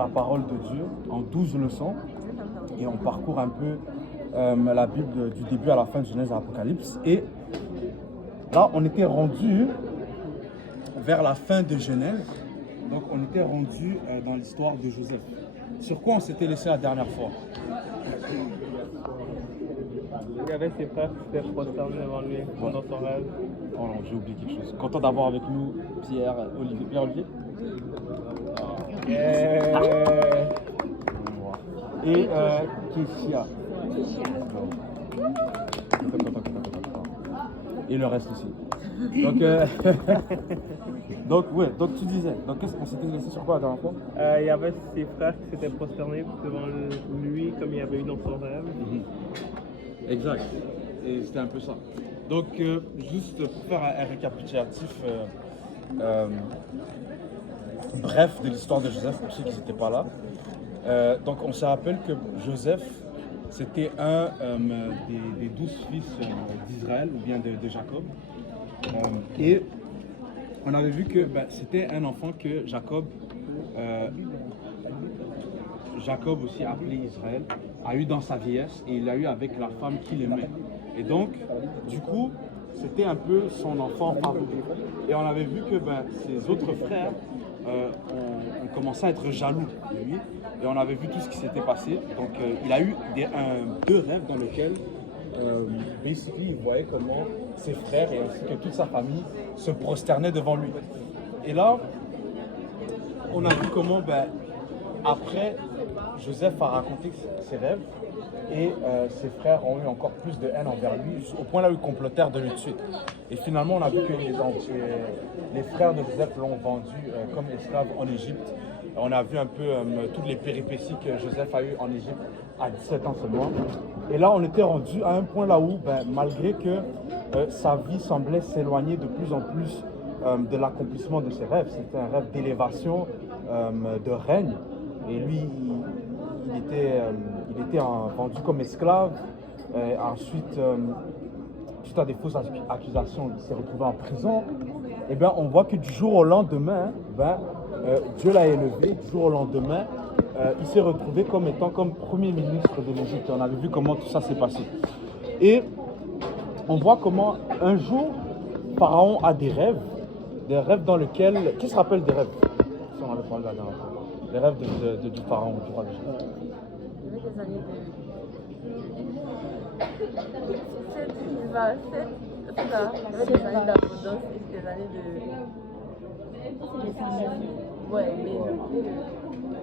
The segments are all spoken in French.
La parole de Dieu en 12 leçons et on parcourt un peu la Bible du début à la fin de Genèse à Apocalypse. Et là, on était rendu vers la fin de Genèse, donc on était rendu dans l'histoire de Joseph. Sur quoi on s'était laissé la dernière fois? Il y avait ses frères qui s'étaient prosternés devant lui pendant son rêve. Oh non, j'ai oublié quelque chose. Content d'avoir avec nous Pierre-Olivier. Pierre-Olivier et Kessia. Et le reste aussi. Donc tu disais, donc qu'est-ce qu'on s'était laissé sur quoi la dernière fois? Il y avait ses frères qui s'étaient prosternés devant lui comme il y avait eu dans son rêve. Exact. Et c'était un peu ça. Donc, juste pour faire un récapitulatif bref de l'histoire de Joseph, pour ceux qui n'étaient pas là. Donc, on se rappelle que Joseph, c'était un des 12 fils d'Israël, ou bien de Jacob. Et on avait vu que c'était un enfant que Jacob aussi appelé Israël, a eu dans sa vieillesse et il l'a eu avec la femme qu'il aimait. Et donc, du coup, c'était un peu son enfant favori. Et on avait vu que ses autres frères ont commencé à être jaloux de lui. Et on avait vu tout ce qui s'était passé. Donc, il a eu deux rêves dans lesquels, basically, il voyait comment ses frères et ainsi que toute sa famille se prosternaient devant lui. Et là, on a vu comment, après, Joseph a raconté ses rêves et ses frères ont eu encore plus de haine envers lui, au point là où ils complotèrent de le tuer. Et finalement, on a vu que les frères de Joseph l'ont vendu comme esclave en Égypte. On a vu un peu toutes les péripéties que Joseph a eues en Égypte à 17 ans seulement. Et là, on était rendu à un point là où, malgré que sa vie semblait s'éloigner de plus en plus de l'accomplissement de ses rêves, c'était un rêve d'élévation, de règne. Et lui, il était vendu comme esclave. Ensuite, suite à des fausses accusations, il s'est retrouvé en prison. Et bien, on voit que du jour au lendemain, Dieu l'a élevé. Du jour au lendemain, il s'est retrouvé comme étant comme premier ministre de l'Égypte. On avait vu comment tout ça s'est passé. Et on voit comment un jour, Pharaon a des rêves dans lesquels... Qui se rappelle des rêves? Si on avait parlé la dernière fois. Les rêves du pharaon, du roi d'Égypte. Il y avait des années de... Il y avait des années d'abondance et des années de... Ouais, mais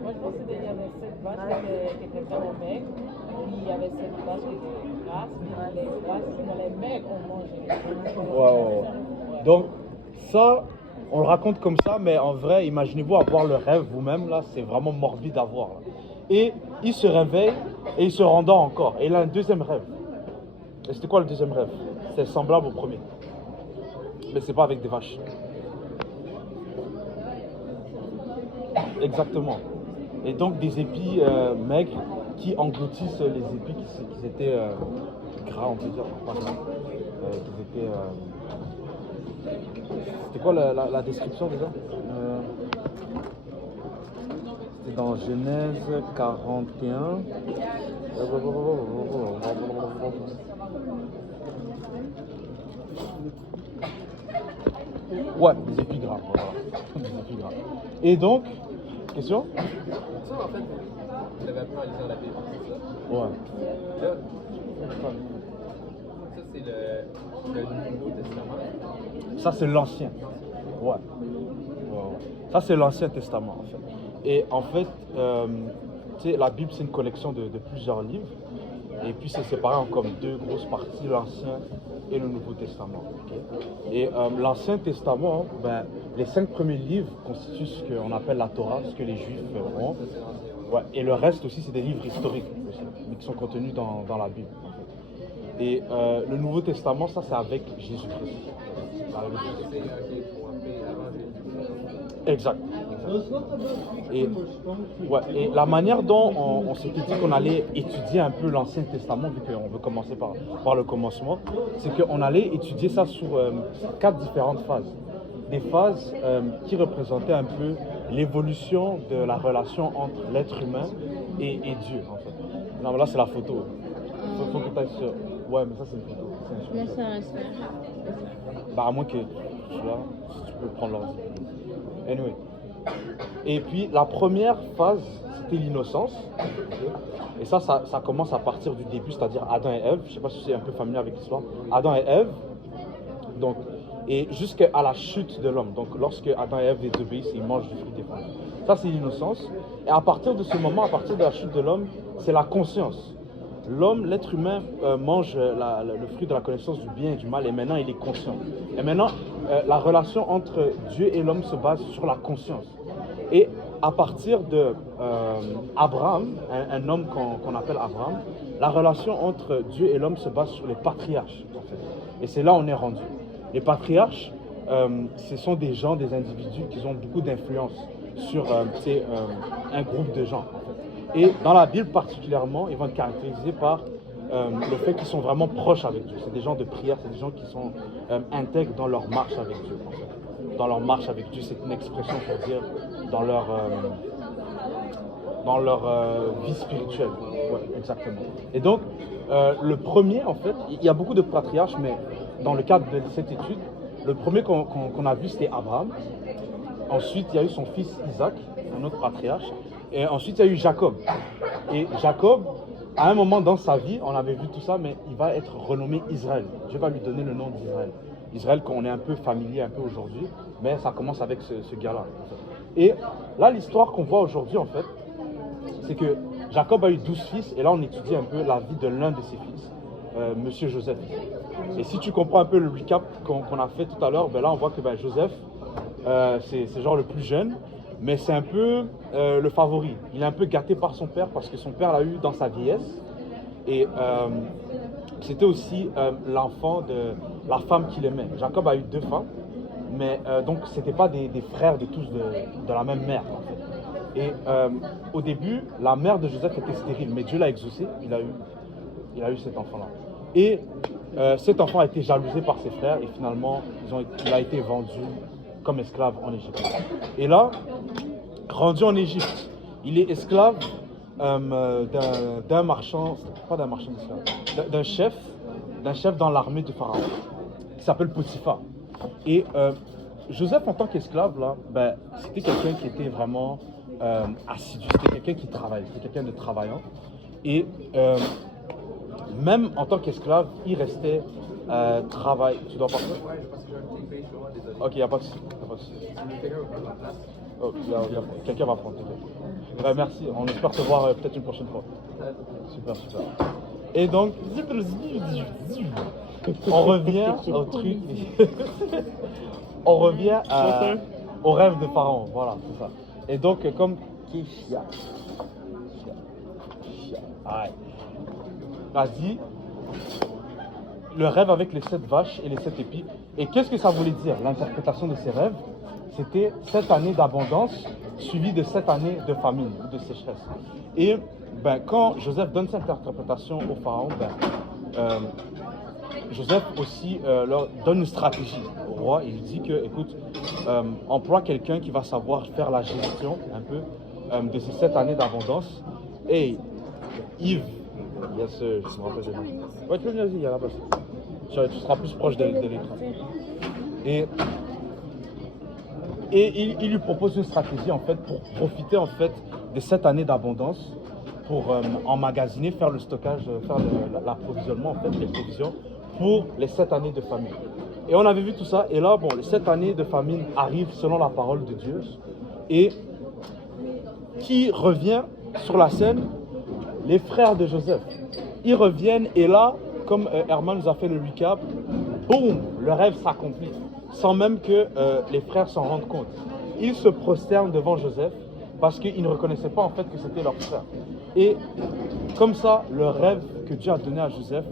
Moi, je pensais qu'il y avait 7 vaches qui étaient vraiment maigres, puis il y avait 7 vaches qui étaient grasses, puis les grasses, sinon les maigres, on mangeait. Wow. Donc, ça, on le raconte comme ça, mais en vrai, imaginez-vous avoir le rêve vous-même, là, c'est vraiment morbide à voir. Là. Et il se réveille et il se rendort encore. Et il a un deuxième rêve. Et c'était quoi le deuxième rêve? C'est semblable au premier. Mais c'est pas avec des vaches. Exactement. Et donc des épis maigres qui engloutissent les épis qui étaient gras, on peut dire. Pas gras. Qui étaient... C'était quoi la description déjà? C'était dans Genèse 41. Ouais, des épis gras. Voilà. Des épis gras. Et donc, question? Ça, en fait, vous l'avez appris en lisant la Bible, c'est ça? Ouais. Là, ça, c'est le Nouveau Testament. Ça, c'est l'Ancien. Ouais. Ça, c'est l'Ancien Testament, en fait. Et en fait, tu sais, la Bible, c'est une collection de plusieurs livres. Et puis, c'est séparé en comme deux grosses parties, l'Ancien et le Nouveau Testament. Okay? Et l'Ancien Testament, les 5 premiers livres constituent ce qu'on appelle la Torah, ce que les Juifs ont. Ouais. Et le reste aussi, c'est des livres historiques aussi, mais qui sont contenus dans la Bible. En fait. Et le Nouveau Testament, ça, c'est avec Jésus-Christ. Exact. Et la manière dont on s'était dit qu'on allait étudier un peu l'Ancien Testament, vu qu'on veut commencer par le commencement, c'est qu'on allait étudier ça sur 4 différentes phases. Des phases qui représentaient un peu l'évolution de la relation entre l'être humain et Dieu, en fait. Non, mais là, c'est la photo. Faut que tu ailles sur... Ouais, mais ça, c'est une photo. C'est un Laisse screenshot. ça rester. Bah, à moins que tu là, si tu peux prendre l'ordi. Anyway. Et puis, la première phase, c'était l'innocence. Et ça commence à partir du début, c'est-à-dire Adam et Ève. Je ne sais pas si tu es un peu familier avec l'histoire. Adam et Ève, donc, et jusqu'à la chute de l'homme. Donc, lorsque Adam et Ève désobéissent, ils mangent du fruit défendu. Ça, c'est l'innocence. Et à partir de ce moment, à partir de la chute de l'homme, c'est la conscience. L'homme, l'être humain, mange le fruit de la connaissance du bien et du mal, et maintenant, il est conscient. Et maintenant, la relation entre Dieu et l'homme se base sur la conscience. Et à partir de Abraham, un homme qu'on appelle Abraham, la relation entre Dieu et l'homme se base sur les patriarches, en fait. Et c'est là où on est rendu. Les patriarches, ce sont des gens, des individus qui ont beaucoup d'influence sur un groupe de gens, en fait. Et dans la Bible particulièrement, ils vont être caractérisés par le fait qu'ils sont vraiment proches avec Dieu. C'est des gens de prière, c'est des gens qui sont intègres dans leur marche avec Dieu, en fait. Dans leur marche avec Dieu, c'est une expression pour dire dans leur vie spirituelle. Ouais, exactement. Et donc, le premier, en fait, il y a beaucoup de patriarches, mais dans le cadre de cette étude, le premier qu'on a vu, c'était Abraham. Ensuite, il y a eu son fils Isaac, un autre patriarche. Et ensuite, il y a eu Jacob. Et Jacob, à un moment dans sa vie, on avait vu tout ça, mais il va être renommé Israël. Dieu va lui donner le nom d'Israël. Israël qu'on est un peu familier un peu aujourd'hui, mais ça commence avec ce gars-là. Et là, l'histoire qu'on voit aujourd'hui, en fait, c'est que Jacob a eu 12 fils, et là, on étudie un peu la vie de l'un de ses fils, Monsieur Joseph. Et si tu comprends un peu le recap qu'on a fait tout à l'heure, ben là, on voit que Joseph, c'est genre le plus jeune, mais c'est un peu le favori. Il est un peu gâté par son père parce que son père l'a eu dans sa vieillesse. Et c'était aussi l'enfant de la femme qu'il aimait. Jacob a eu 2 femmes, mais donc ce n'étaient pas des frères de tous de la même mère, en fait. Et au début, la mère de Joseph était stérile, mais Dieu l'a exaucé, il a eu cet enfant-là. Et cet enfant a été jalousé par ses frères et finalement, il a été vendu comme esclave en Égypte. Et là, rendu en Égypte, il est esclave d'un marchand, pas d'un marchand d'esclaves, d'un chef dans l'armée de Pharaon, qui s'appelle Potiphar. Et Joseph, en tant qu'esclave, là, c'était quelqu'un qui était vraiment assidu, c'était quelqu'un qui travaillait, c'était quelqu'un de travaillant. Et même en tant qu'esclave, il restait travail. Tu dois partir? Ouais, je pense que j'ai un petit peu chaud, désolé. Ok, il n'y a pas de souci. Quelqu'un veut prendre ma place? Oh, quelqu'un va prendre. Merci, on espère te voir peut-être une prochaine fois. Super, super. Et donc, on revient au truc. On revient au rêve de Pharaon. Voilà, c'est ça. Et donc, comme Kishia. Ouais. Vas-y. Le rêve avec les 7 vaches et les 7 épis. Et qu'est-ce que ça voulait dire? L'interprétation de ces rêves, c'était 7 années d'abondance suivies de 7 années de famine ou de sécheresse. Et quand Joseph donne cette interprétation au pharaon, Joseph aussi leur donne une stratégie au roi. Il lui dit que, écoute, emploie quelqu'un qui va savoir faire la gestion un peu de ces 7 années d'abondance. Et Yves, yes, je me rappelle de lui. Ouais, tu peux venir ici, il y a la place. Tu seras plus proche de l'écran. Et il lui propose une stratégie en fait pour profiter en fait de cette année d'abondance pour emmagasiner, faire le stockage, faire l'approvisionnement en fait, les provisions pour les 7 années de famine. Et on avait vu tout ça. Et là, bon, les 7 années de famine arrivent selon la parole de Dieu. Et qui revient sur la scène? Les frères de Joseph. Ils reviennent et là, comme Herman nous a fait le recap, boum, le rêve s'accomplit, sans même que les frères s'en rendent compte. Ils se prosternent devant Joseph parce qu'ils ne reconnaissaient pas en fait que c'était leur frère. Et comme ça, le rêve que Dieu a donné à Joseph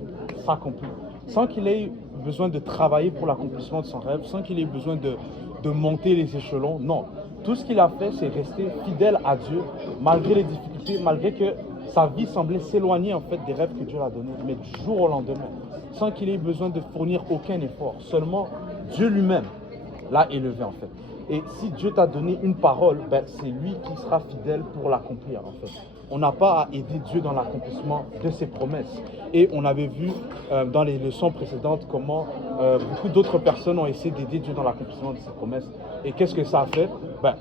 s'accomplit. Sans qu'il ait besoin de travailler pour l'accomplissement de son rêve, sans qu'il ait besoin de monter les échelons, non. Tout ce qu'il a fait, c'est rester fidèle à Dieu, malgré les difficultés, malgré que sa vie semblait s'éloigner en fait des rêves que Dieu l'a donnés, mais du jour au lendemain, sans qu'il ait besoin de fournir aucun effort. Seulement Dieu lui-même l'a élevé en fait. Et si Dieu t'a donné une parole, ben, c'est lui qui sera fidèle pour l'accomplir en fait. On n'a pas à aider Dieu dans l'accomplissement de ses promesses. Et on avait vu dans les leçons précédentes comment beaucoup d'autres personnes ont essayé d'aider Dieu dans l'accomplissement de ses promesses. Et qu'est-ce que ça a fait? Ben,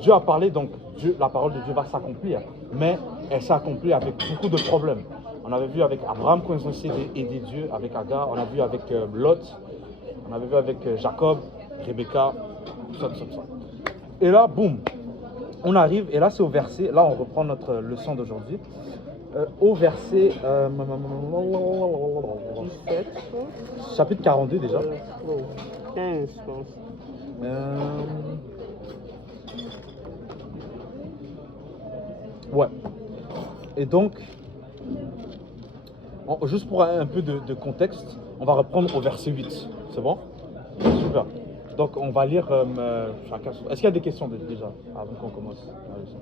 Dieu a parlé, donc Dieu, la parole de Dieu va s'accomplir. Mais elle s'est accomplie avec beaucoup de problèmes. On avait vu avec Abraham quand ils ont essayé d'aider Dieu, avec Agar. On a vu avec Lot. On avait vu avec Jacob, Rebecca, tout ça. Et là, boum, on arrive, et là c'est au verset, là on reprend notre leçon d'aujourd'hui, au verset 17, chapitre 42 déjà. 15, je pense. Ouais. Et donc, juste pour un peu de contexte, on va reprendre au verset 8. C'est bon? Super. Donc on va lire chacun. Est-ce qu'il y a des questions déjà avant qu'on commence la leçon?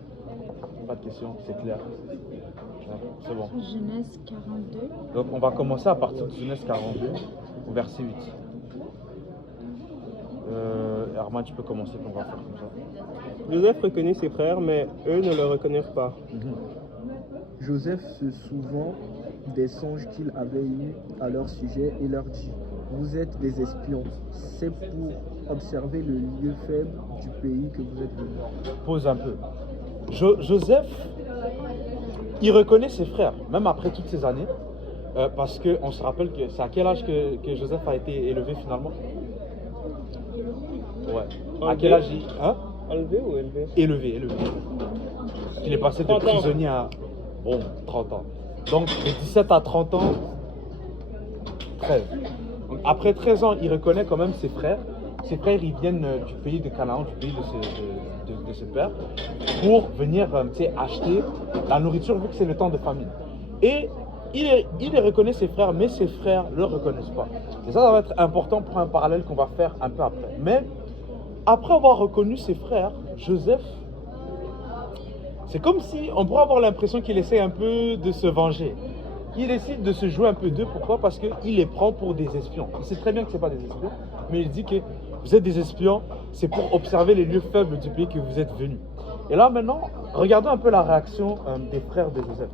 Pas de questions, c'est clair. C'est bon. Genèse 42. Donc on va commencer à partir de Genèse 42 au verset 8. Armand, tu peux commencer, puis on va faire comme ça. Joseph reconnut ses frères, mais eux ne le reconnurent pas. Joseph se souvint des songes qu'il avait eus à leur sujet et leur dit: Vous êtes des espions, c'est pour observer le lieu faible du pays que vous êtes venus. Pause un peu. Joseph, il reconnaît ses frères, même après toutes ces années, parce qu'on se rappelle que c'est à quel âge que Joseph a été élevé finalement? Ouais. À quel âge hein? Enlevé ou élevé? Élevé. Il est passé de 30 ans. prisonnier à 30 ans. Donc de 17 à 30 ans, 13. Donc, après 13 ans, il reconnaît quand même ses frères. Ses frères, ils viennent du pays de Canaan, du pays de ses pères, pour venir acheter la nourriture vu que c'est le temps de famine. Et il les reconnaît ses frères, mais ses frères ne le reconnaissent pas. Et ça va être important pour un parallèle qu'on va faire un peu après. Mais après avoir reconnu ses frères, Joseph, c'est comme si on pourrait avoir l'impression qu'il essaie un peu de se venger. Il décide de se jouer un peu d'eux. Pourquoi? Parce qu'il les prend pour des espions. Il sait très bien que ce n'est pas des espions, mais il dit que vous êtes des espions, c'est pour observer les lieux faibles du pays que vous êtes venus. Et là maintenant, regardons un peu la réaction des frères de Joseph.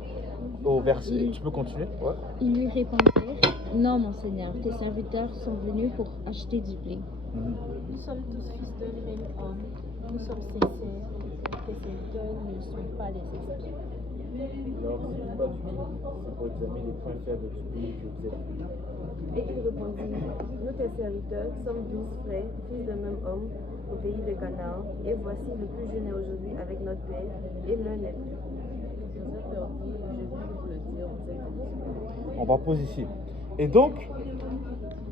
Au verset, tu peux continuer? Ouais. Ils lui répondirent: Non, mon Seigneur, tes serviteurs sont venus pour acheter du blé. Nous sommes tous fils d'un même homme. Nous sommes sincères. Tes serviteurs ne sont pas des espions. Alors, ce n'est pas du tout. C'est pour examiner les points faibles du pays que vous êtes venus. Et il répondit: Nous, tes serviteurs, sommes 12 frères, fils d'un même homme, au pays de Canaan. Et voici, le plus jeune est aujourd'hui avec notre père, et l'un n'est plus. Joseph leur dit: Je viens de vous le dire, vous êtes des espions. On va poser ici. Et donc,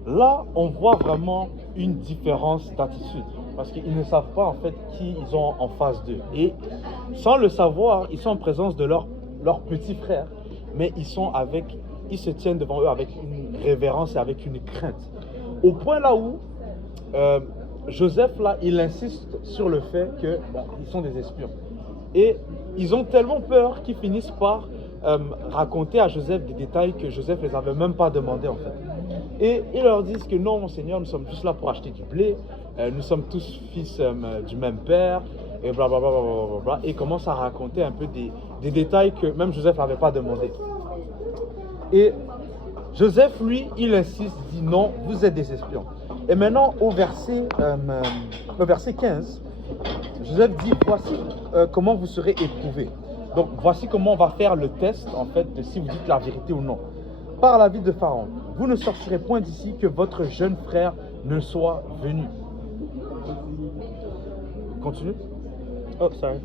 là, on voit vraiment une différence d'attitude. Parce qu'ils ne savent pas en fait qui ils ont en face d'eux. Et sans le savoir, ils sont en présence de leur petit frère. Mais ils se tiennent devant eux avec une révérence et avec une crainte. Au point là où Joseph, là, il insiste sur le fait qu'ils sont des espions. Et ils ont tellement peur qu'ils finissent par raconter à Joseph des détails que Joseph ne les avait même pas demandé en fait. Et ils leur disent que non, mon Seigneur, nous sommes juste là pour acheter du blé, nous sommes tous fils du même père, et blablabla. Et ils commencent à raconter un peu des détails que même Joseph n'avait pas demandé. Et Joseph, lui, il insiste, dit non, vous êtes des espions. Et maintenant, au verset 15, Joseph dit, voici comment vous serez éprouvés. Donc, voici comment on va faire le test, en fait, de si vous dites la vérité ou non. Par la vie de Pharaon, vous ne sortirez point d'ici que votre jeune frère ne soit venu. Continue. Oh, sorry.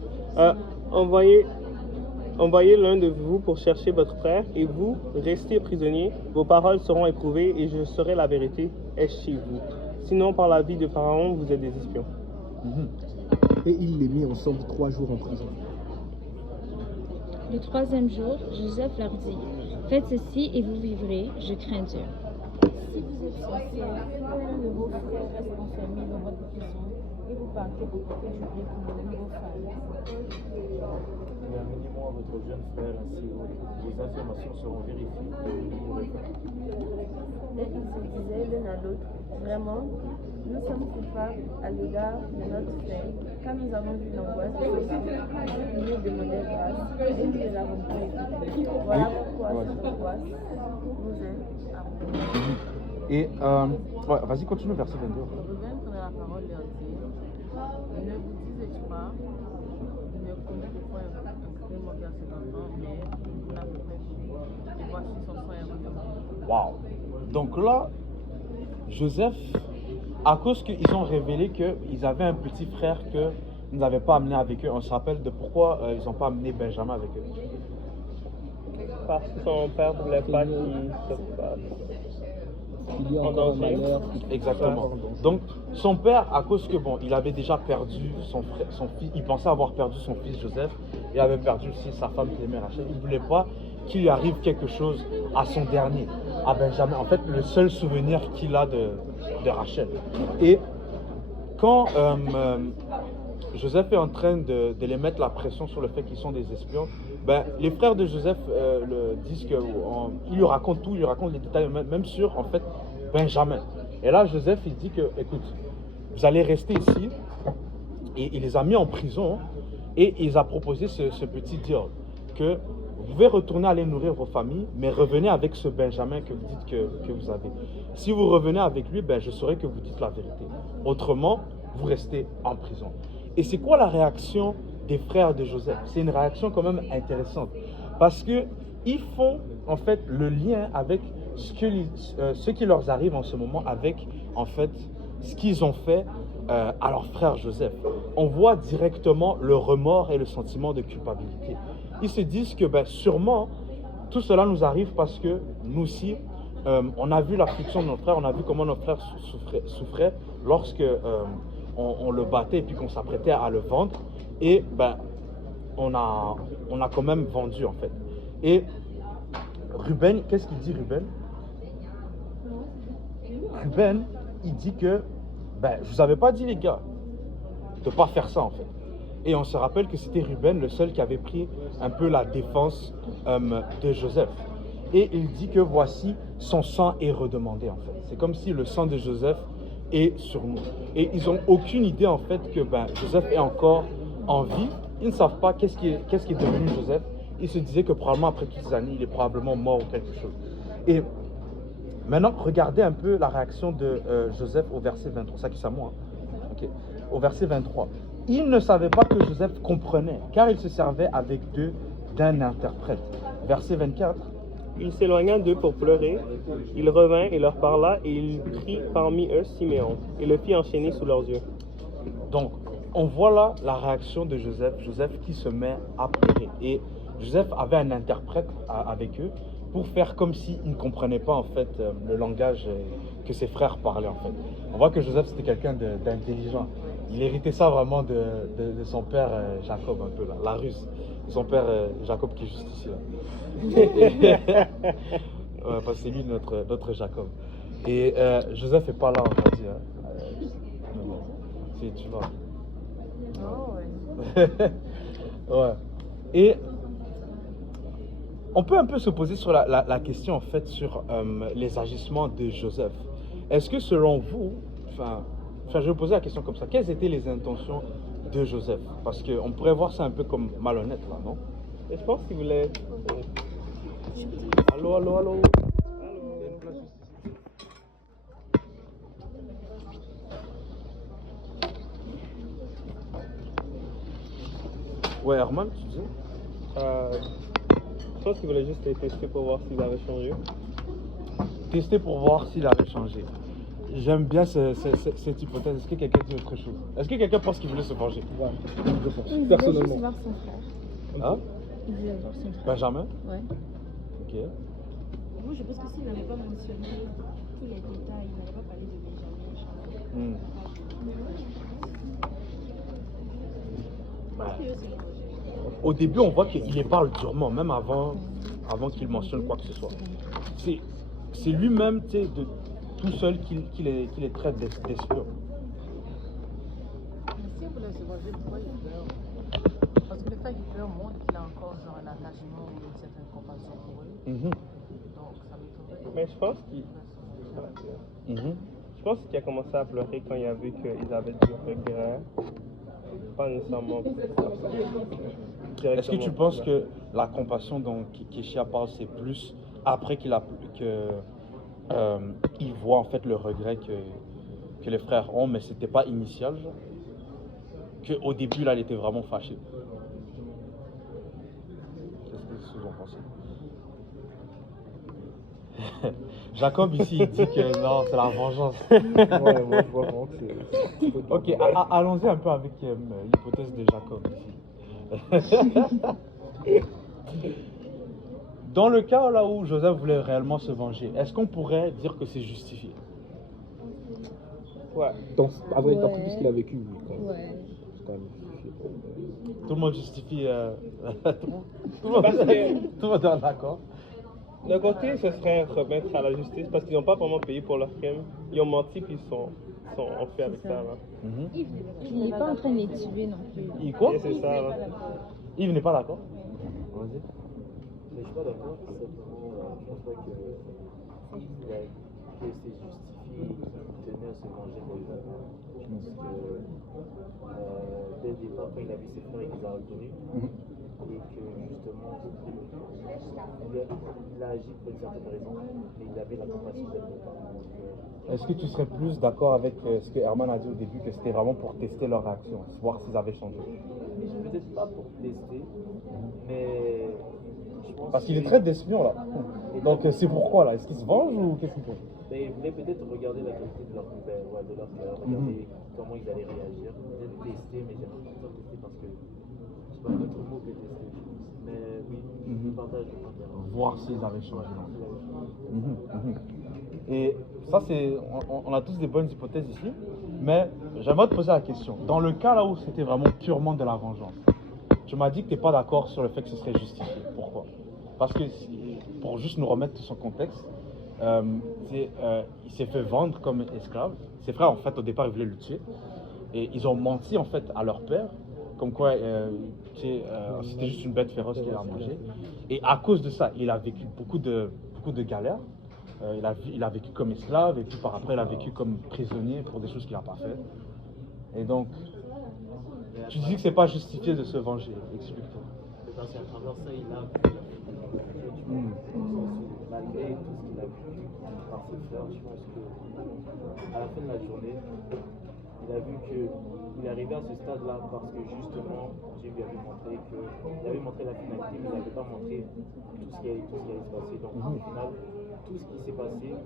Envoyez l'un de vous pour chercher votre frère, et vous, restez prisonniers. Vos paroles seront éprouvées, et je saurai la vérité est chez vous. Sinon, par la vie de Pharaon, vous êtes des espions. Et il les mit ensemble 3 jours en prison. Le 3e jour, Joseph leur dit: Faites ceci et vous vivrez, je crains Dieu. Si vous êtes sincères, qu'un de vos frères reste enfermé dans votre prison, et vous partez pour porter jubilé pour nourrir vos familles. Mais amenez-moi votre jeune frère ainsi, vos affirmations seront vérifiées et vous ne mourrez pas. Et ils se disaient l'un à l'autre, vraiment, nous sommes coupables à l'égard de notre frère, car nous avons vu l'angoisse de son âme. Il nous demandait grâce, et nous ne l'avons pas écouté. Voilà pourquoi cette angoisse nous est apportée. Et, ouais, vas-y, continue, verset 22. Reuben prenait la parole leur dit, ne vous disais-je pas, ne combien de fois un crime envers cet enfant, mais vous n'avez pas vu, et voici son sang est redemandé. Waouh! Donc là, Joseph, à cause qu'ils ont révélé qu'ils avaient un petit frère qu'ils n'avaient pas amené avec eux, on se rappelle de pourquoi ils n'ont pas amené Benjamin avec eux. Parce que son père ne voulait pas qu'il se fasse. Il y a En encore un danger. malheur. Exactement. Donc, son père, à cause que bon, il avait déjà perdu son frère, son fils, il pensait avoir perdu son fils Joseph, il avait perdu aussi sa femme qui aimait Rachel. Il ne voulait pas qu'il lui arrive quelque chose à son dernier, à Benjamin. En fait, le seul souvenir qu'il a de Rachel. Et quand Joseph est en train de les mettre la pression sur le fait qu'ils sont des espions, ben, les frères de Joseph disent qu'ils lui racontent tout, ils lui racontent les détails, même sur en fait Benjamin. Et là, Joseph, il dit que, écoute, vous allez rester ici, et il les a mis en prison, et il a proposé ce petit deal, que vous pouvez retourner aller nourrir vos familles, mais revenez avec ce Benjamin que vous dites que vous avez. Si vous revenez avec lui, ben, je saurai que vous dites la vérité. Autrement, vous restez en prison. Et c'est quoi la réaction des frères de Joseph? C'est une réaction quand même intéressante, parce qu'ils font en fait le lien avec ce qui leur arrive en ce moment, avec en fait ce qu'ils ont fait à leur frère Joseph. On voit directement le remords et le sentiment de culpabilité. Ils se disent que ben, sûrement tout cela nous arrive parce que nous aussi, on a vu l'affliction de nos frères, on a vu comment nos frères souffraient lorsque on le battait et puis qu'on s'apprêtait à le vendre. Et ben, on a quand même vendu en fait. Et Ruben, qu'est-ce qu'il dit Ruben? Ruben, il dit que ben, je vous avais pas dit les gars de pas faire ça en fait. Et on se rappelle que c'était Ruben le seul qui avait pris un peu la défense de Joseph. Et il dit que voici son sang est redemandé en fait. C'est comme si le sang de Joseph est sur nous. Et ils n'ont aucune idée en fait que ben, Joseph est encore en vie. Ils ne savent pas qu'est-ce qui est devenu Joseph. Ils se disaient que probablement après toutes ces années, il est probablement mort ou quelque chose. Et maintenant, regardez un peu la réaction de Joseph au verset 23. Ça qui c'est à moi. Hein. Okay. Au verset 23. Il ne savait pas que Joseph comprenait, car il se servait avec eux d'un interprète. Verset 24. Il s'éloigna d'eux pour pleurer. Il revint et leur parla, et il prit parmi eux Siméon, et le fit enchaîner sous leurs yeux. Donc, on voit là la réaction de Joseph. Joseph qui se met à pleurer. Et Joseph avait un interprète avec eux pour faire comme s'il ne comprenait pas en fait le langage que ses frères parlaient en fait. On voit que Joseph c'était quelqu'un d'intelligent. Il héritait ça vraiment de son père Jacob un peu là, la russe. Son père Jacob qui est juste ici là. Ouais, parce que c'est lui notre Jacob. Et Joseph n'est pas là aujourd'hui. Hein. Mais bon, tu vois. Oh, ouais. Ouais. Et on peut un peu se poser sur la question en fait sur les agissements de Joseph. Est-ce que selon vous, je vais vous poser la question comme ça, quelles étaient les intentions de Joseph? Parce qu'on pourrait voir ça un peu comme malhonnête là, non? Et je pense qu'il voulait... Allô, allô, allô? Ouais, Herman, tu disais? Je pense qu'il voulait juste les tester pour voir s'ils avaient changé. Tester pour voir s'il avait changé. J'aime bien cette hypothèse. Est-ce que quelqu'un dit autre chose? Est-ce que quelqu'un pense qu'il voulait se venger? Ouais, je pense. Il voulait juste Personnellement. voir son frère. Hein? Il voulait voir son frère. Benjamin? Ouais. Ok. Moi, je pense que s'il n'avait pas mentionné tous les détails, il n'avait pas parlé de Benjamin. Au début, on voit qu'il les parle durement, même avant qu'il mentionne quoi que ce soit. C'est lui-même, tu sais, de tout seul qu'il les traite d'espions. demandé pourquoi il pleure. Parce que le fait qu'il pleure montre qu'il a encore genre un attachement ou une certaine compassion pour eux. Donc ça m'étonnerait. Mais je pense qu'il a commencé à pleurer quand il a vu qu'ils avaient du regret. Pas nécessairement. Est-ce que tu penses que la compassion dont Keshia parle, c'est plus après il voit en fait le regret que les frères ont, mais c'était pas initial, genre? Qu'au début, là, il était vraiment fâché. Qu'est-ce que vous en pensez? Jacob ici, il dit que non, c'est la vengeance. Ouais, moi je vois vraiment que c'est Ok, allons-y un peu avec l'hypothèse de Jacob ici. Dans le cas là où Joseph voulait réellement se venger, est-ce qu'on pourrait dire que c'est justifié? Ouais. Dans, avec Ouais. tout ce qu'il a vécu, oui, quand même. Ouais. C'est quand même justifié. Tout le monde justifie. Tout le Parce que- monde est d'accord. D'un côté, ce serait remettre à la justice parce qu'ils n'ont pas vraiment payé pour leur crime. Ils ont menti puis ils sont en fait avec ça. Là. Il n'est pas en train de les tuer non plus. Il quoi? Et c'est ça. Là. Yves n'est pas d'accord? Vas-y. Mais je suis pas d'accord, simplement, je pense pas que c'est justifié qu'il tenait à se venger de lui. Je pense que dès le départ, quand il a vu ses frères, il les a reconnus. Et que justement, il a agi pour une certaine raison, mais il avait la compassion dès le départ. Est-ce que tu serais plus d'accord avec ce que Herman a dit au début, que c'était vraiment pour tester leur réaction, voir s'ils avaient changé? Peut-être pas pour tester, mais je pense Parce qu'il est très d'espion là. Donc c'est pourquoi là? Est-ce qu'il se venge ou qu'est-ce qu'il fait? Mais ils voulaient peut-être regarder la qualité de leur cœur, regarder comment ils allaient réagir, peut-être tester, mais j'aimerais pas tester parce que c'est pas un autre mot que tester. Mais oui, je partage le point de vue. Voir s'ils avaient changé. Et ça, c'est, on a tous des bonnes hypothèses ici, mais j'aimerais te poser la question. Dans le cas là où c'était vraiment purement de la vengeance, tu m'as dit que tu n'es pas d'accord sur le fait que ce serait justifié. Pourquoi? Parce que, pour juste nous remettre tout son contexte, il s'est fait vendre comme esclave. Ses frères, en fait, au départ, ils voulaient le tuer. Et ils ont menti, en fait, à leur père, comme quoi c'était juste une bête féroce qu'il a mangé. Et à cause de ça, il a vécu beaucoup de galères. Il a vécu comme esclave, et puis par après, il a vécu comme prisonnier pour des choses qu'il n'a pas faites. Et donc, tu dis que c'est pas justifié de se venger. Explique-toi. Parce qu'à travers ça, il a pu malgré tout ce qu'il a vu par ses frères, je pense qu'à la fin de la journée, il a vu qu'il est arrivé à ce stade-là parce que justement, Dieu lui avait montré la finalité, mais il n'avait pas montré tout ce qui allait se passer. Donc au final, tout ce qui s'est passé,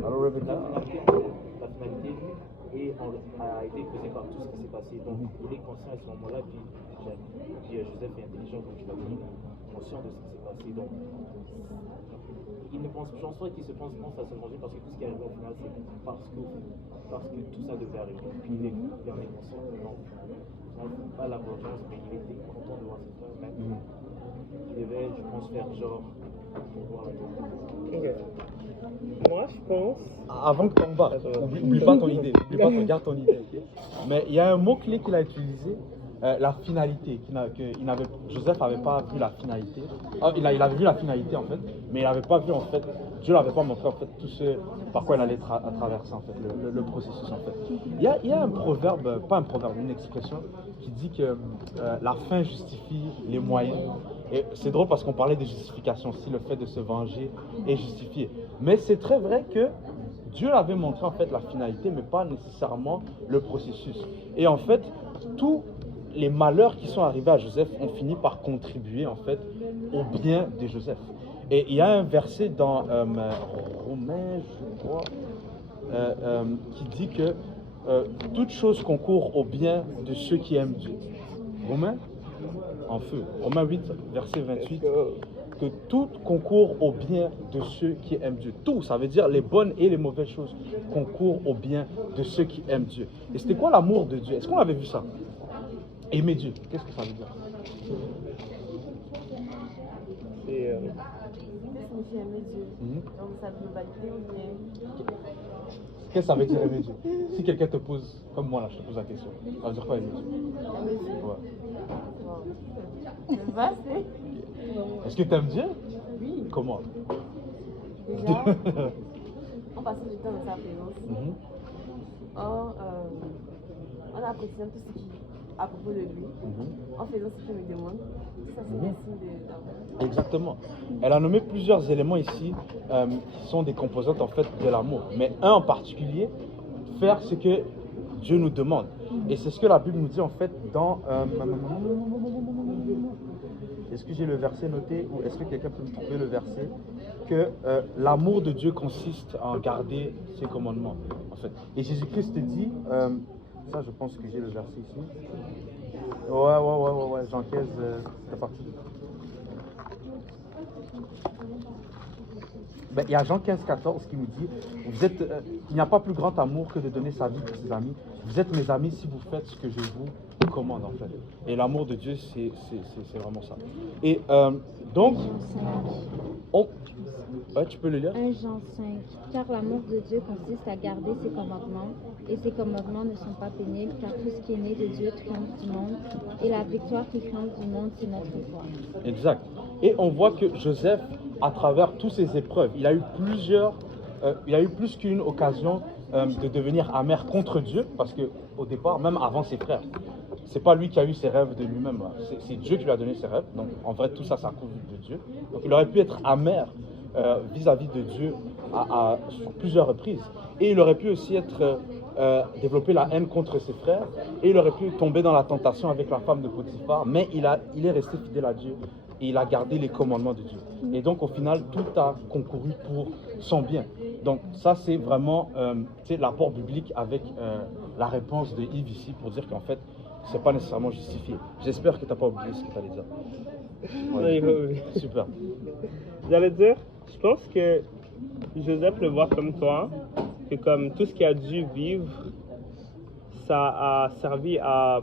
la finalité a été causée par tout ce qui s'est passé. Donc il est conscient à ce moment-là, puis Joseph est intelligent, comme tu l'as dit, conscient de ce qui s'est passé. Donc je pense pas qu'il pense à se venger parce que tout ce qui est arrivé au final, c'est parce que tout ça devait arriver. Puis il en est conscient. Donc, pas la vengeance, mais il était content de voir ses frères. Mais il devait, je pense, faire genre pour voir la vérité. Moi, je pense. Avant que tu en bats, oublie pas ton idée, garde ton idée. Mais il y a un mot-clé qu'il a utilisé, la finalité. Joseph n'avait pas vu la finalité. Il avait vu la finalité en fait, mais il n'avait pas vu en fait, Dieu l'avait pas montré en fait tout ce par quoi il allait traverser en fait, le processus en fait. Il y a un proverbe, pas un proverbe, une expression qui dit que la fin justifie les moyens. Et c'est drôle parce qu'on parlait de justification, si le fait de se venger est justifié. Mais c'est très vrai que Dieu avait montré en fait la finalité, mais pas nécessairement le processus. Et en fait, tous les malheurs qui sont arrivés à Joseph ont fini par contribuer en fait au bien de Joseph. Et il y a un verset dans Romains, je crois, qui dit que toute chose concourt au bien de ceux qui aiment Dieu. Romains en feu. Romains 8, verset 28. Que tout concourt au bien de ceux qui aiment Dieu. Tout, ça veut dire les bonnes et les mauvaises choses concourent au bien de ceux qui aiment Dieu. Et c'était quoi l'amour de Dieu? Est-ce qu'on avait vu ça? Aimer Dieu, qu'est-ce que ça veut dire? C'est signifie aimer Dieu. Dans sa globalité ou bien. Qu'est-ce que ça veut dire aimer Dieu? Si quelqu'un te pose, comme moi là, je te pose la question, ça veut dire quoi aimer Dieu? Aimer Dieu. Ouais. C'est vaste, hein? Est-ce que tu aimes Dieu? Oui. Comment? Déjà, on passe du temps dans sa présence. En appréciant tout ce qui est à propos de lui, en faisant ce qu'il me demande. Tout ça, c'est des signes d'amour. Exactement. Elle a nommé plusieurs éléments ici qui sont des composantes en fait de l'amour. Mais un en particulier, faire ce que Dieu nous demande. Et c'est ce que la Bible nous dit en fait dans... est-ce que j'ai le verset noté ou est-ce que quelqu'un peut me trouver le verset? Que l'amour de Dieu consiste à garder ses commandements. En fait. Et Jésus-Christ dit... ça, je pense que j'ai le verset ici. Ouais. Jean 15, c'est parti. Ben, il y a Jean 15, 14 qui nous dit il n'y a pas plus grand amour que de donner sa vie pour ses amis. Vous êtes mes amis si vous faites ce que je vous commande en fait. Et l'amour de Dieu, c'est vraiment ça. Et donc, ouais, tu peux le lire. 1 Jean 5. Car l'amour de Dieu consiste à garder ses commandements, et ses commandements ne sont pas pénibles, car tout ce qui est né de Dieu triomphe du monde, et la victoire qui triomphe du monde, c'est notre foi. Exact. Et on voit que Joseph, à travers toutes ces épreuves, il a eu plus qu'une occasion de devenir amer contre Dieu, parce que au départ, même avant ses frères, c'est pas lui qui a eu ses rêves de lui-même, c'est Dieu qui lui a donné ses rêves. Donc en vrai, tout ça, ça couvre de Dieu. Donc il aurait pu être amer vis-à-vis de Dieu sur plusieurs reprises. Et il aurait pu aussi développer la haine contre ses frères. Et il aurait pu tomber dans la tentation avec la femme de Potiphar. Mais il est resté fidèle à Dieu. Et il a gardé les commandements de Dieu. Et donc au final, tout a concouru pour son bien. Donc ça, c'est vraiment l'apport biblique avec la réponse de Yves ici pour dire qu'en fait, c'est pas nécessairement justifié. J'espère que tu n'as pas oublié ce que tu allais dire. Ouais. Oui. Super. J'allais dire, je pense que Joseph le voit comme toi, que comme tout ce qu'il a dû vivre, ça a servi à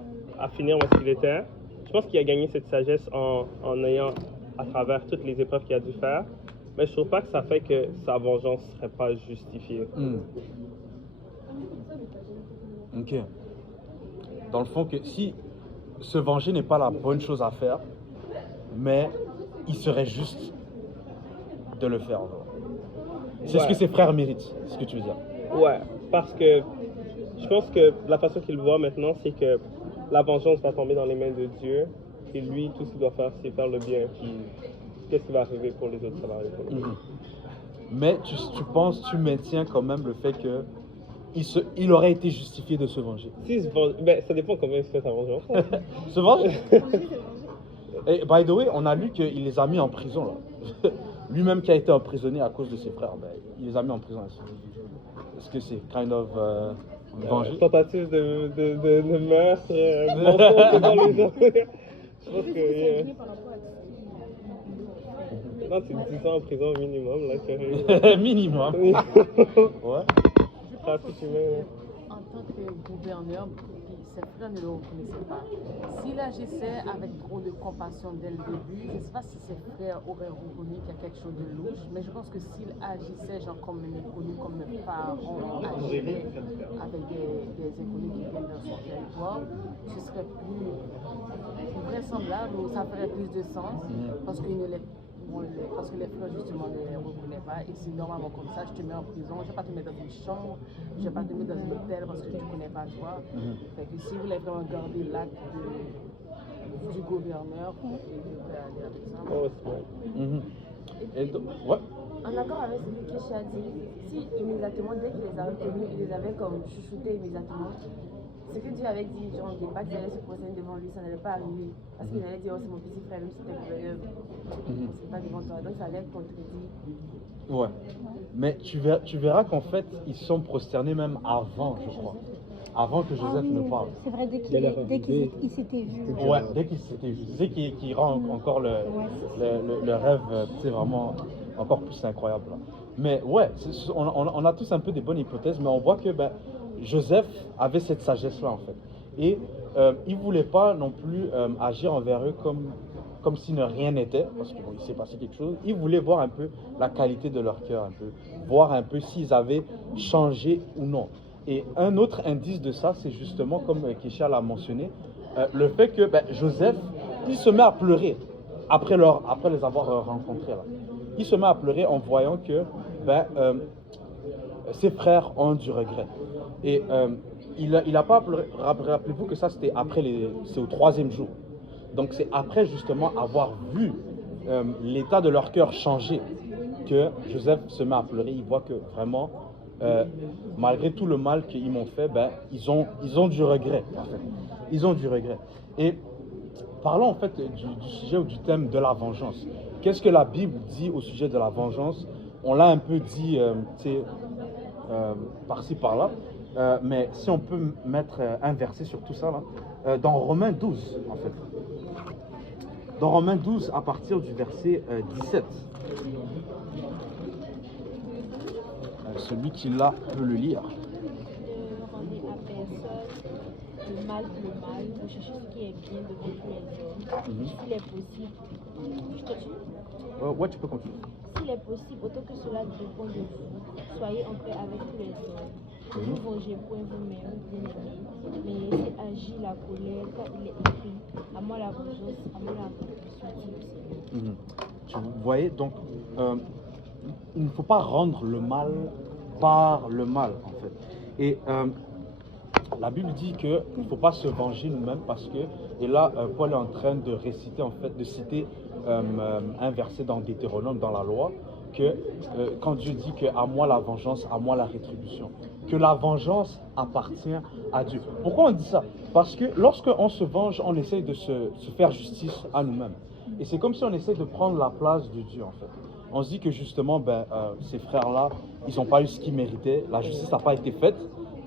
finir où est-ce qu'il était. Je pense qu'il a gagné cette sagesse en ayant à travers toutes les épreuves qu'il a dû faire, mais je trouve pas que ça fait que sa vengeance ne serait pas justifiée. Ok. Dans le fond, que si se venger n'est pas la bonne chose à faire, mais il serait juste de le faire. C'est ce que ses frères méritent, c'est ce que tu veux dire. Ouais, parce que je pense que la façon qu'il voit maintenant, c'est que la vengeance va tomber dans les mains de Dieu, et lui, tout ce qu'il doit faire, c'est faire le bien. Puis, qu'est-ce qui va arriver pour les autres, ça va arriver pour lui. Mais tu maintiens quand même le fait que il aurait été justifié de se venger. Si se venge, ben, ça dépend comment il se fait sa vengeance. Se venger? Et by the way, on a lu qu'il les a mis en prison là. Lui-même qui a été emprisonné à cause de ses frères, ben, il les a mis en prison. Est-ce que c'est kind of venger? Tentative de meurtre, mensonge dans les gens. Je pense que... Non, c'est 10 ans en prison minimum, là. Minimum. Ouais. Trafic humain. En tant que gouverneur, ses frères ne le reconnaissaient pas. S'il agissait avec trop de compassion dès le début, je ne sais pas si ses frères auraient reconnu qu'il y a quelque chose de louche, mais je pense que s'il agissait genre comme un inconnu, comme un pharaon agirait avec des inconnus qui viennent dans son territoire, ce serait plus vraisemblable ou ça ferait plus de sens parce que les frères justement ne les reconnaissent pas et c'est normalement comme ça, je te mets en prison, je ne vais pas te mettre dans une chambre, je ne vais pas te mettre dans un hôtel parce que je ne connais pas toi. Fait que si vous voulez vraiment garder l'acte du gouverneur, il devrait aller avec ça. Et donc, ouais. En accord avec ce que Kesha a dit, si immédiatement, dès qu'il les a reconnus, il les avait comme chouchoutés immédiatement, ce que Dieu avait dit, genre, des pas qu'il allait se prosterner devant lui, ça n'allait pas arriver. Parce qu'il allait dire, oh, c'est mon petit frère, même si c'était gouverneur, c'est pas devant toi. Donc ça allait être contredit. Ouais. Mais tu verras qu'en fait, ils sont prosternés même avant, je crois. Avant que Joseph ne parle. C'est vrai, dès qu'il s'était vu. Ouais, dès qu'il s'était vu. C'est qui rend encore le rêve, c'est vraiment encore plus incroyable. Là. Mais ouais, on a tous un peu des bonnes hypothèses, mais on voit que Joseph avait cette sagesse-là en fait. Et il ne voulait pas non plus agir envers eux comme comme si ne rien n'était, parce qu'il s'est passé quelque chose. Il voulait voir un peu la qualité de leur cœur, un peu, voir un peu s'ils avaient changé ou non. Et un autre indice de ça, c'est justement, comme Kesha l'a mentionné, le fait que Joseph, il se met à pleurer après les avoir rencontrés. Là. Il se met à pleurer en voyant que ses frères ont du regret. Et il a pas pleuré. Rappelez-vous que ça, c'était c'est au 3e jour. Donc c'est après justement avoir vu l'état de leur cœur changer que Joseph se met à pleurer. Il voit que vraiment, malgré tout le mal qu'ils m'ont fait, ils ont du regret. En fait. Ils ont du regret. Et parlons en fait du sujet ou du thème de la vengeance. Qu'est-ce que la Bible dit au sujet de la vengeance? On l'a un peu dit par-ci par-là, mais si on peut mettre un verset sur tout ça, là, dans Romains 12, en fait. Dans Romains 12, à partir du verset 17. Celui qui l'a peut le lire. Ne rendez à personne le mal pour le mal, recherchez ce qui est bien devant tous les hommes. S'il est possible, je continue. Ouais, tu peux continuer. S'il est possible, autant que cela dépend de vous, soyez en paix avec tous les hommes. Ne vous vengez point vous-même, bien-aimés, mais laissez agir la colère, car il est écrit, à moi la vengeance, à moi la rétribution. Vous voyez, donc, il ne faut pas rendre le mal par le mal, en fait. Et la Bible dit qu'il ne faut pas se venger nous-mêmes parce que, et là, Paul est en train de réciter, en fait, de citer un verset dans Deutéronome, dans la loi, que quand Dieu dit que à moi la vengeance, à moi la rétribution, que la vengeance appartient à Dieu. Pourquoi on dit ça? Parce que lorsqu'on se venge, on essaye de se faire justice à nous-mêmes. Et c'est comme si on essaie de prendre la place de Dieu, en fait. On se dit que justement, ces frères-là, ils n'ont pas eu ce qu'ils méritaient, la justice n'a pas été faite.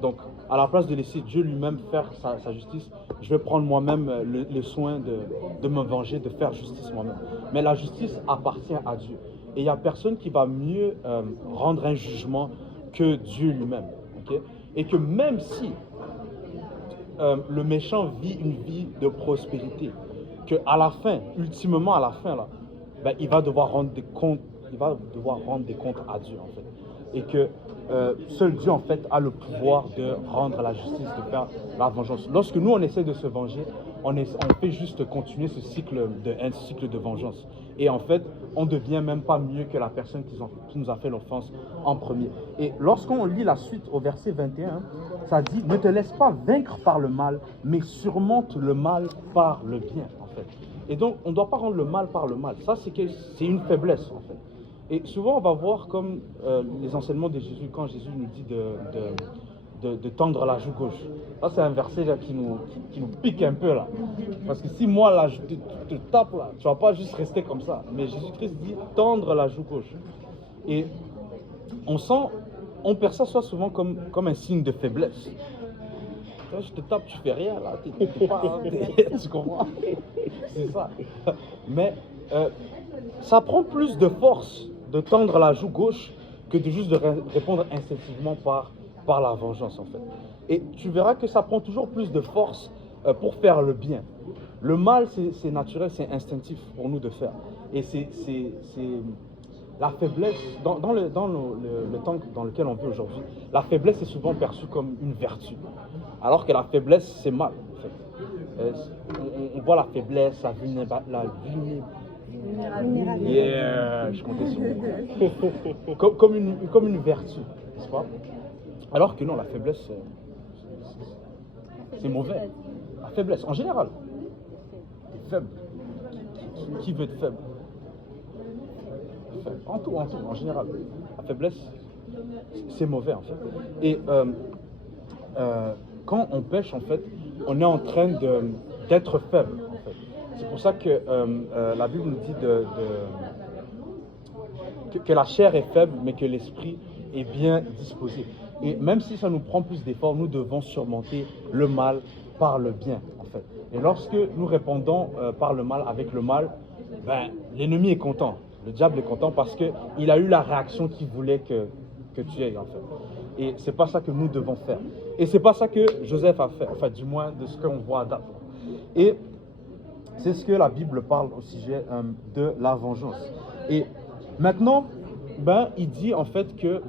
Donc, à la place de laisser Dieu lui-même faire sa justice, je vais prendre moi-même le soin de me venger, de faire justice moi-même. Mais la justice appartient à Dieu. Et il n'y a personne qui va mieux rendre un jugement que Dieu lui-même. Okay? Et que même si le méchant vit une vie de prospérité, qu'à la fin, ultimement à la fin, là, il va devoir rendre des comptes, à Dieu, en fait. Et que seul Dieu, en fait, a le pouvoir de rendre la justice, de faire la vengeance. Lorsque nous, on essaie de se venger, on fait juste continuer un cycle de vengeance. Et en fait, on ne devient même pas mieux que la personne qui nous a fait l'offense en premier. Et lorsqu'on lit la suite au verset 21, ça dit « Ne te laisse pas vaincre par le mal, mais surmonte le mal par le bien. » en fait. Et donc, on ne doit pas rendre le mal par le mal. Ça, c'est une faiblesse, en fait. Et souvent, on va voir comme les enseignements de Jésus, quand Jésus nous dit de tendre la joue gauche. Ça, c'est un verset là, qui nous pique un peu là. Parce que si moi, là, je te tape là, tu ne vas pas juste rester comme ça. Mais Jésus-Christ dit tendre la joue gauche. Et on perçoit ça souvent comme un signe de faiblesse. Je te tape, tu fais rien là, tu comprends? C'est ça. Mais ça prend plus de force de tendre la joue gauche que de juste répondre instinctivement par la vengeance, en fait. Et tu verras que ça prend toujours plus de force pour faire le bien. Le mal, c'est naturel, c'est instinctif pour nous de faire. Et c'est la faiblesse, dans le temps dans lequel on vit aujourd'hui, la faiblesse est souvent perçue comme une vertu. Alors que la faiblesse, c'est mal, en fait. On voit la faiblesse, la vulnérabilité. Yeah, je comptais sur vous. Comme une vertu, n'est-ce pas? Alors que non, la faiblesse, c'est mauvais. La faiblesse, en général. Faible. Qui veut être faible? Faible. En tout, en général. La faiblesse, c'est mauvais, en fait. Et quand on pêche, en fait, on est en train d'être faible, en fait. C'est pour ça que la Bible nous dit que la chair est faible, mais que l'esprit est bien disposé. Et même si ça nous prend plus d'efforts, nous devons surmonter le mal par le bien, en fait. Et lorsque nous répondons par le mal avec le mal, l'ennemi est content. Le diable est content parce qu'il a eu la réaction qu'il voulait que tu aies, en fait. Et c'est pas ça que nous devons faire. Et c'est pas ça que Joseph a fait, enfin, du moins de ce qu'on voit à date. Et C'est ce que la Bible parle au sujet de la vengeance. Et maintenant, il dit en fait que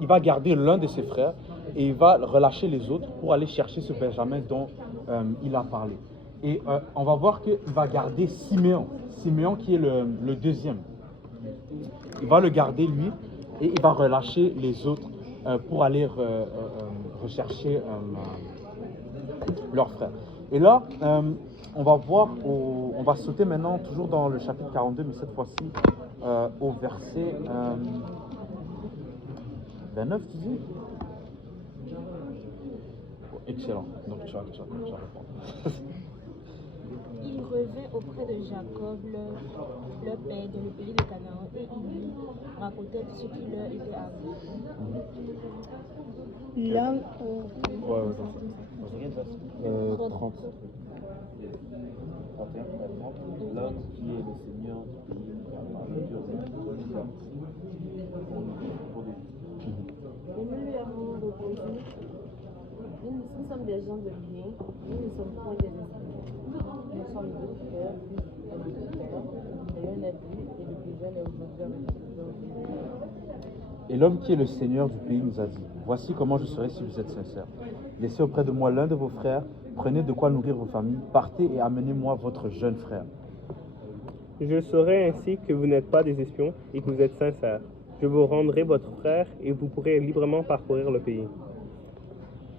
il va garder l'un de ses frères et il va relâcher les autres pour aller chercher ce Benjamin dont il a parlé. Et on va voir qu'il va garder Siméon. Siméon qui est le deuxième. Il va le garder lui et il va relâcher les autres pour aller rechercher leur frère. Et là, on va voir, on va sauter maintenant toujours dans le chapitre 42, mais cette fois-ci au verset 29, tu dis? Excellent. Donc tu vas répondre. Il revint auprès de Jacob, leur père, dans le pays de Canaan, et il lui racontait ce qui leur était arrivé. L'homme, 30. 31, maintenant, l'homme qui est le Seigneur du pays a parlé pour des Et nous lui avons répondu, nous sommes des gens de bien, nous ne sommes point des esprits. Nous sommes deux frères, fils et deux frères, et l'un est vu, et le plus jeune est aujourd'hui avec nous. Et l'homme qui est le Seigneur du pays nous a dit, voici comment je serai si vous êtes sincères. Laissez auprès de moi l'un de vos frères, prenez de quoi nourrir vos familles, partez et amenez-moi votre jeune frère. Je saurai ainsi que vous n'êtes pas des espions et que vous êtes sincères. Je vous rendrai votre frère et vous pourrez librement parcourir le pays.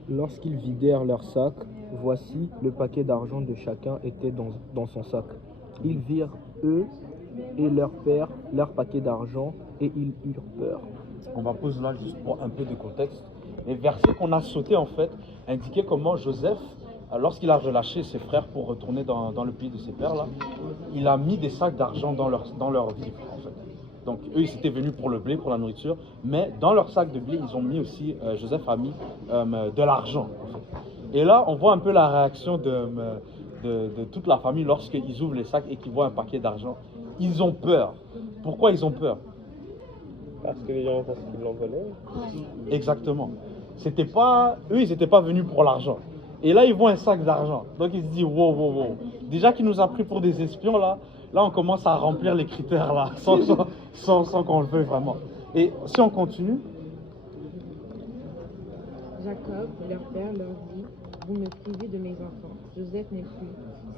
Lorsqu'ils vidèrent leur sac, voici, le paquet d'argent de chacun était dans son sac. Ils virent, eux et leur père, leur paquet d'argent, et ils eurent peur. On va poser là juste pour un peu de contexte. Les versets qu'on a sautés en fait indiquaient comment Joseph, lorsqu'il a relâché ses frères pour retourner dans le pays de ses pères, là, il a mis des sacs d'argent dans leur vivre en fait. Donc eux ils étaient venus pour le blé, pour la nourriture, mais dans leur sac de blé ils ont mis aussi, Joseph a mis de l'argent en fait. Et là on voit un peu la réaction de toute la famille lorsqu'ils ouvrent les sacs et qu'ils voient un paquet d'argent. Ils ont peur. Pourquoi ils ont peur? Parce que les gens pensent qu'ils l'ont volé. Exactement. Eux, ils n'étaient pas venus pour l'argent. Et là, ils voient un sac d'argent. Donc, ils se disent, wow. Déjà qu'il nous a pris pour des espions, là on commence à remplir les critères, là, sans qu'on le veuille vraiment. Et si on continue. Jacob, leur père, leur dit, vous me privez de mes enfants. Joseph n'est plus,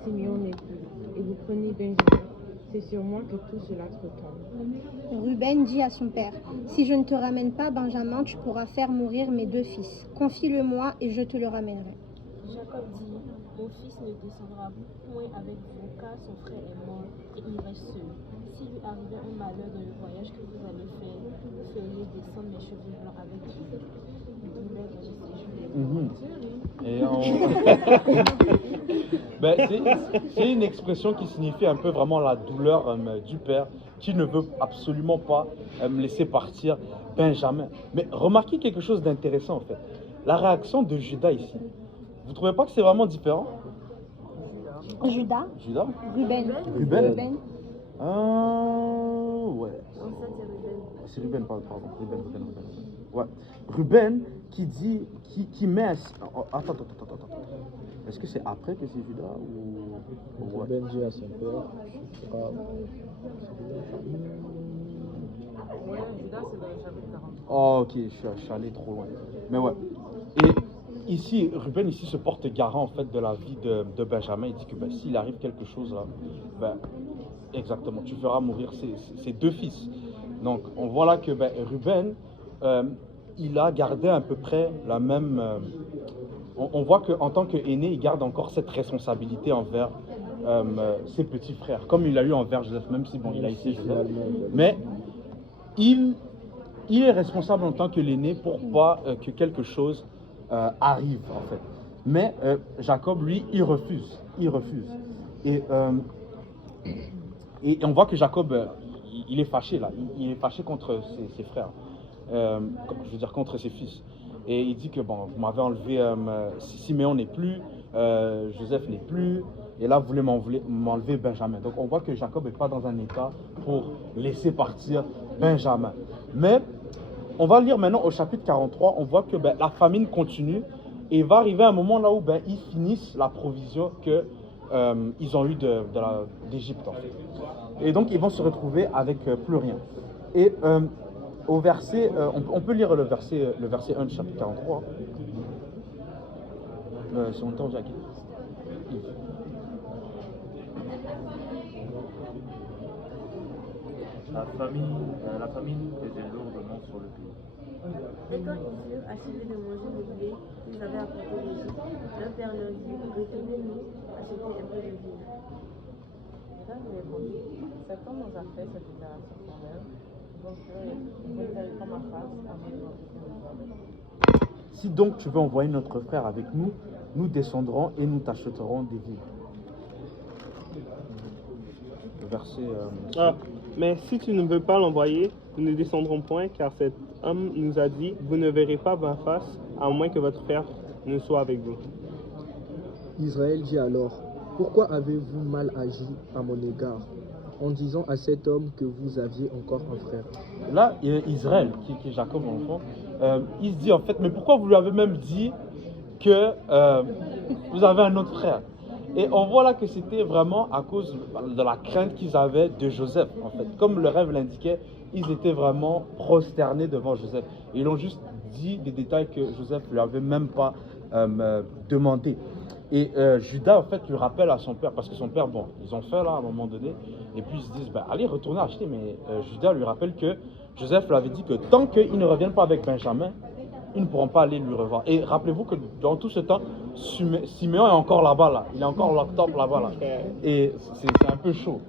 Siméon n'est plus, et vous prenez Benjamin. C'est sur moi que tout cela retombe. Ruben dit à son père, si je ne te ramène pas Benjamin, tu pourras faire mourir mes deux fils. Confie-le-moi et je te le ramènerai. Jacob dit, mon fils ne descendra point avec vous, car son frère est mort et il reste seul. S'il lui arrivait un malheur dans le voyage que vous allez faire, vous feriez descendre mes cheveux blancs avec vous. C'est une expression qui signifie un peu vraiment la douleur du père qui ne veut absolument pas laisser partir Benjamin. Mais remarquez quelque chose d'intéressant en fait. La réaction de Judas ici. Vous ne trouvez pas que c'est vraiment différent? Judas? Ruben. Ouais. C'est Ruben, pardon. Ruben. Ouais. Ruben qui met un... Attends. Est-ce que c'est après que c'est Judas ou... Ruben dit à son père, Ouais, Judas, c'est dans le chapitre 43. Oh, ok, je suis allé trop loin. Mais ouais. Et ici, Ruben ici se porte garant en fait de la vie de Benjamin. Il dit que s'il arrive quelque chose là, exactement, tu feras mourir ses deux fils. Donc on voit là que Ruben, il a gardé à peu près la même... on voit qu'en tant qu'aîné, il garde encore cette responsabilité envers ses petits frères, comme il a eu envers Joseph, même si bon, il a ici Joseph. Mais il est responsable en tant que l'aîné pour pas que quelque chose arrive en fait. Mais Jacob, lui, il refuse. Et on voit que Jacob, il est fâché là. Il est fâché contre ses frères. Je veux dire contre ses fils. Et il dit que bon, vous m'avez enlevé, Siméon n'est plus, Joseph n'est plus, et là vous voulez m'enlever Benjamin. Donc on voit que Jacob n'est pas dans un état pour laisser partir Benjamin. Mais on va lire maintenant au chapitre 43, on voit que la famine continue, et il va arriver un moment là où ils finissent la provision que ils ont eu d'Égypte en fait. Et donc ils vont se retrouver avec plus rien. Et au verset, on peut lire le verset 1 du chapitre 43. C'est mon temps, Jackie. La famine pesait lourdement sur le pays. Et quand ils eurent achevé de manger le blé qu'ils avaient apporté d'Égypte, leur père leur dit, retenez-nous, achetez un peu de vin. Là, je répondis, cet homme nous a fait cette déclaration formelle, donc vous ne verrez pas ma face à moins de votre. Si donc tu veux envoyer notre frère avec nous, nous descendrons et nous t'achèterons des vivres. Le verset. Mais si tu ne veux pas l'envoyer, nous ne descendrons point, car cet homme nous a dit, vous ne verrez pas ma face, à moins que votre frère ne soit avec vous. Israël dit alors, pourquoi avez-vous mal agi à mon égard, en disant à cet homme que vous aviez encore un frère? Là, Israël, qui est Jacob enfant, il se dit en fait, mais pourquoi vous lui avez même dit que vous avez un autre frère? Et on voit là que c'était vraiment à cause de la crainte qu'ils avaient de Joseph, en fait. Comme le rêve l'indiquait, ils étaient vraiment prosternés devant Joseph. Ils ont juste dit des détails que Joseph ne lui avait même pas demandé. Et Judas, en fait, lui rappelle à son père, parce que son père, bon, ils ont fait là à un moment donné, et puis ils se disent, ben, allez, retournez acheter. Mais Judas lui rappelle que Joseph lui avait dit que tant qu'ils ne reviennent pas avec Benjamin, ils ne pourront pas aller lui revoir. Et rappelez-vous que dans tout ce temps, Siméon est encore là-bas, là. Il est encore locked up là-bas, là. Et c'est un peu chaud.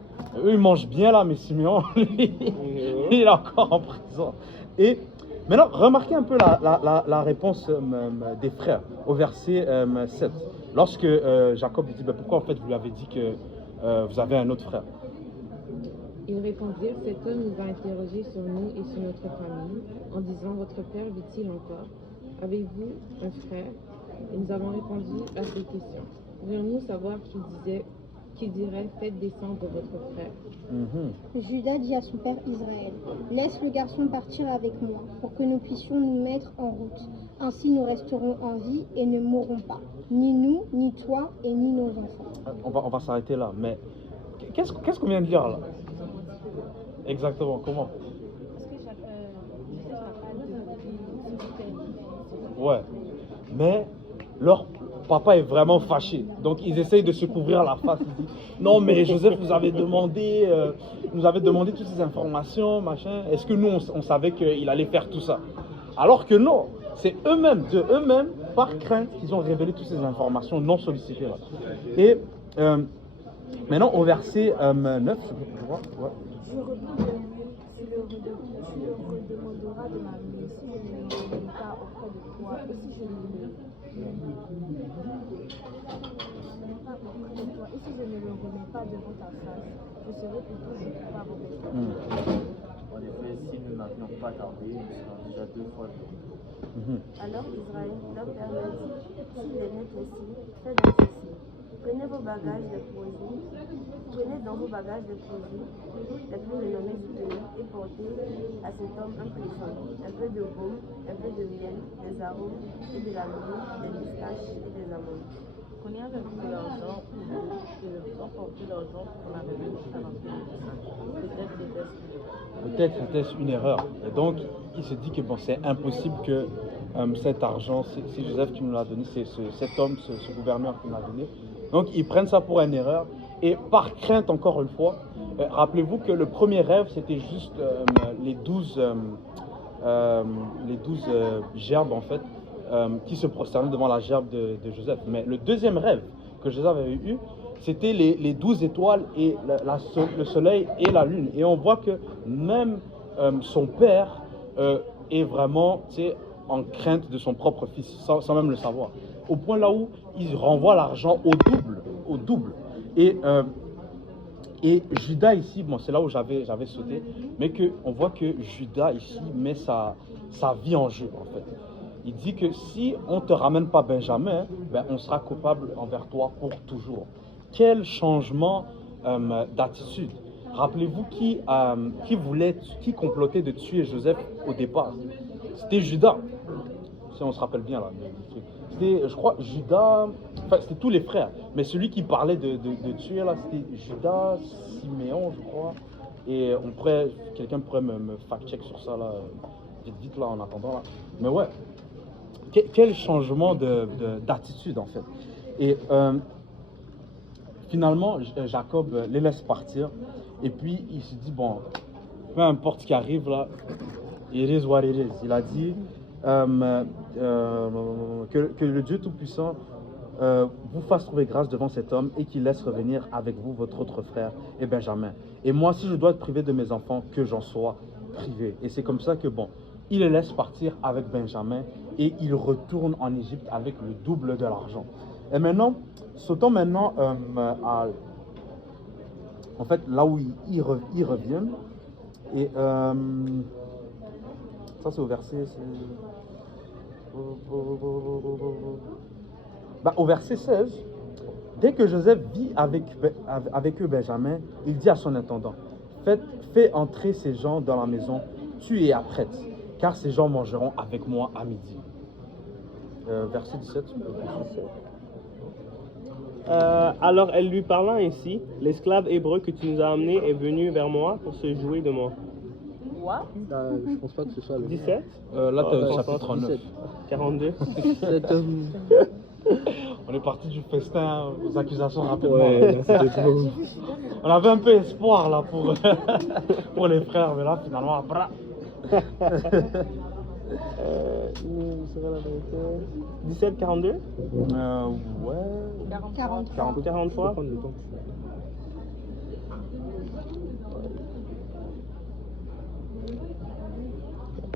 Eux, ils mangent bien là, mais Siméon, lui, il est encore en prison. Et maintenant, remarquez un peu la réponse des frères au verset 7. Lorsque Jacob lui dit, ben, pourquoi en fait vous lui avez dit que vous avez un autre frère? Ils répondirent, cet homme nous a interrogés sur nous et sur notre famille, en disant, votre père vit-il encore? Avez-vous un frère? Et nous avons répondu à ces questions. Voulons-nous savoir qui dirait, faites descendre votre frère? Judas dit à son père Israël, laisse le garçon partir avec moi, pour que nous puissions nous mettre en route. Ainsi nous resterons en vie et ne mourrons pas, ni nous, ni toi, et ni nos enfants. On va s'arrêter là, mais qu'est-ce qu'on vient de dire là? Exactement, comment? Ouais, mais leur papa est vraiment fâché, donc ils essayent de se couvrir la face. Ils disent, non mais Joseph nous avait demandé toutes ces informations, machin. Est-ce que nous on savait qu'il allait faire tout ça? Alors que non, c'est eux-mêmes, de eux-mêmes, par crainte, qu'ils ont révélé toutes ces informations non sollicitées là. Et maintenant au verset 9, je vois, ouais. Je reprends de lui, tu le redemanderas de ma main, si je ne le remets pas auprès de toi, et si je ne le remets pas devant ta face, je serai pour toujours coupable avec toi. En effet, si nous n'avions pas tardé, nous serions déjà 2 fois vivants. Alors Israël, leur père leur dit, s'il est net ainsi, faites donc ceci. Prenez dans vos bagages de produits les plus renommés du pays et portez à cet homme un présent, un peu de baume, un peu de miel, des arômes et de la myrrhe, des pistaches et des amandes. Qu'on y avait pris l'argent, on portait l'argent qu'on avait mis à l'entrée. Peut-être c'était une erreur. Et donc, il se dit que bon, c'est impossible que cet argent, c'est Joseph qui nous l'a donné, c'est cet homme, ce gouverneur qui nous l'a donné. Donc, ils prennent ça pour une erreur. Et par crainte, encore une fois, rappelez-vous que le premier rêve, c'était juste les 12 gerbes, en fait, qui se prosternaient devant la gerbe de Joseph. Mais le deuxième rêve que Joseph avait eu, c'était les 12 étoiles et le soleil et la lune. Et on voit que même son père est vraiment en crainte de son propre fils, sans même le savoir. Au point là où il renvoie l'argent au double. Et Judas ici, bon, c'est là où j'avais sauté, mais on voit que Judas ici met sa vie en jeu, en fait. Il dit que si on ne te ramène pas Benjamin, ben, on sera coupable envers toi pour toujours. Quel changement d'attitude. Rappelez-vous qui complotait de tuer Joseph au départ. C'était Judas, si on se rappelle bien là. C'était, je crois, Judas, enfin c'était tous les frères, mais celui qui parlait de tuer là, c'était Judas, Siméon, je crois. Et quelqu'un pourrait me fact-check sur ça là, vite là en attendant là. Mais ouais, quel changement d'attitude en fait. Et finalement, Jacob les laisse partir. Et puis il se dit, bon, peu importe ce qui arrive là, it is what it is. Il a dit que le Dieu Tout-Puissant vous fasse trouver grâce devant cet homme et qu'il laisse revenir avec vous votre autre frère et Benjamin. Et moi, si je dois être privé de mes enfants, que j'en sois privé. Et c'est comme ça que, bon, il les laisse partir avec Benjamin et il retourne en Égypte avec le double de l'argent. Et maintenant, sautons maintenant en fait, là où ils reviennent. Et ça, c'est au verset... au verset 16, dès que Joseph vit avec eux Benjamin, il dit à son intendant, fais entrer ces gens dans la maison, tu es apprête, car ces gens mangeront avec moi à midi. Verset 17, tu peux continuer. Alors elle lui parla ainsi, l'esclave hébreu que tu nous as amené est venu vers moi pour se jouer de moi. What? Je pense pas que ce soit le 17? Là, tu es au chapitre 39. 42. On est parti du festin aux accusations rapidement. Ouais, là, c'était trop. On avait un peu espoir là pour, pour les frères, mais là finalement, bra. C'est la vérité. 17, 42? Ouais. 43. 43?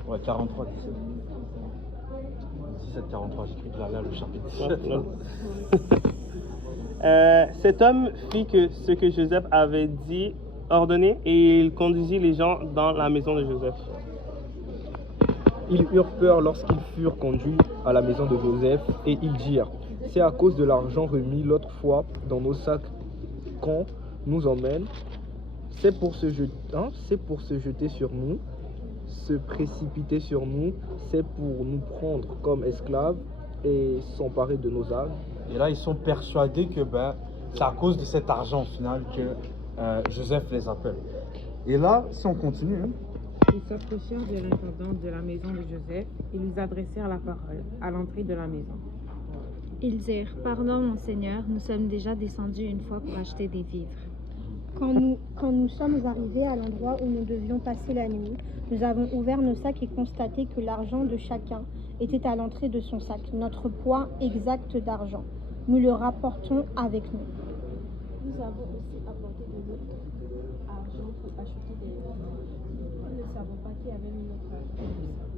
Ouais, 43, 17. 17, 43, j'écris là, le chapitre 17. Cet homme fit ce que Joseph avait dit, ordonné, et il conduisit les gens dans la maison de Joseph. Ils eurent peur lorsqu'ils furent conduits à la maison de Joseph, et ils dirent, c'est à cause de l'argent remis l'autre fois dans nos sacs qu'on nous emmène, c'est pour se jeter sur nous, se précipiter sur nous, c'est pour nous prendre comme esclaves et s'emparer de nos âmes. Et là, ils sont persuadés que c'est à cause de cet argent au final que Joseph les appelle. Et là, si on continue... Ils s'approchèrent de l'intendant de la maison de Joseph et lui adressèrent la parole à l'entrée de la maison. Ils dirent, pardon mon Seigneur, nous sommes déjà descendus une fois pour acheter des vivres. Quand nous sommes arrivés à l'endroit où nous devions passer la nuit, nous avons ouvert nos sacs et constaté que l'argent de chacun était à l'entrée de son sac, notre poids exact d'argent. Nous le rapportons avec nous. Nous avons aussi apporté de notre argent pour acheter des vivres. Nous ne savons pas qui avait mis notre argent dans le sac.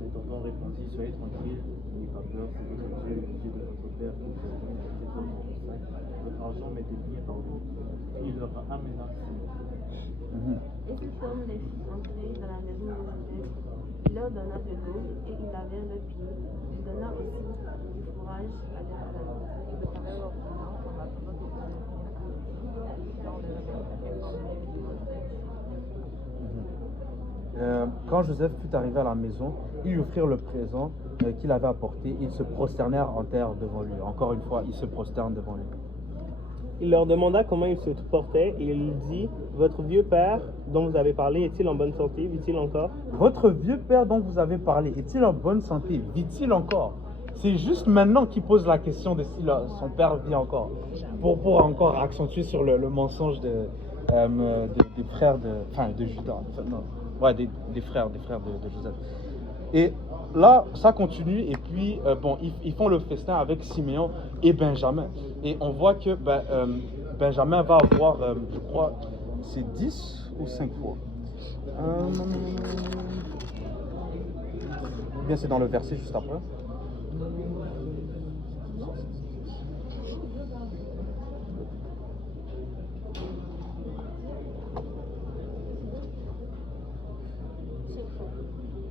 Le tonton répondit, soyez tranquille, n'ayez pas peur, c'est votre Dieu, le Dieu de votre Père qui vous a donné le trésor dans le sac. Votre argent m'était bien par vous. Il leur amena. Et cet homme les fit entrer dans la maison de Joseph. Il leur donna de l'eau et ils lavèrent leurs pieds. Il donna aussi du fourrage à leurs ânes. Ils préparèrent leur présent en attendant que Joseph vienne à midi, car on les avait informés de Quand Joseph fut arrivé à la maison, ils lui offrirent le présent qu'il avait apporté. Ils se prosternèrent en terre devant lui. Encore une fois, ils se prosternent devant lui. Il leur demanda comment ils se portaient et il dit, votre vieux père dont vous avez parlé est-il en bonne santé, vit-il encore? Votre vieux père dont vous avez parlé est-il en bonne santé? Vit-il encore? C'est juste maintenant qu'il pose la question de si son père vit encore. Pour encore accentuer sur le mensonge des frères de Judas. Enfin, non. Ouais, des frères de Joseph. Et là, ça continue et puis, ils font le festin avec Siméon et Benjamin. Et on voit que Benjamin va avoir, je crois, c'est 10 ou 5 fois. Ou bien c'est dans le verset juste après.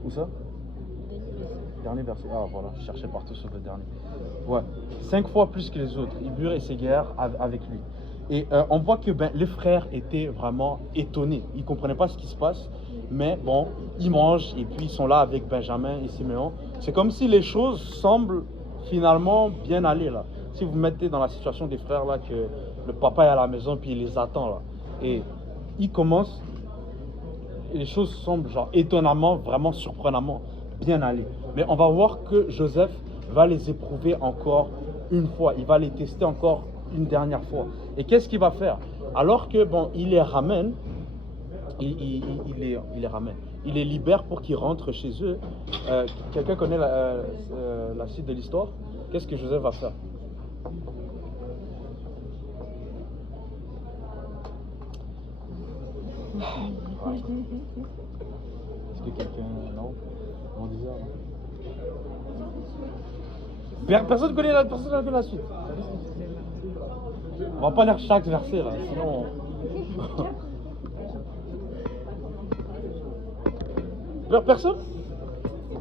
Où ça? Dernier verset. Ah voilà, je cherchais partout sur le dernier. Ouais, 5 fois plus que les autres. Ils burent et s'égarèrent avec lui. Et on voit que les frères étaient vraiment étonnés. Ils ne comprenaient pas ce qui se passe. mais bon, ils mangent et puis ils sont là avec Benjamin et Siméon. C'est comme si les choses semblent finalement bien aller là. Si vous mettez dans la situation des frères là, que le papa est à la maison puis il les attend là, et il commence, et les choses semblent genre étonnamment, vraiment surprenamment bien aller. Mais on va voir que Joseph va les éprouver encore une fois, il va les tester encore une dernière fois. Et qu'est-ce qu'il va faire? Alors que bon, il les ramène, il les ramène, il les libère pour qu'ils rentrent chez eux. Quelqu'un connaît la suite de l'histoire? Qu'est-ce que Joseph va faire? Est-ce que quelqu'un... Non? On disait, non? Personne ne connaît la suite. On va pas lire chaque verset là, sinon... Personne?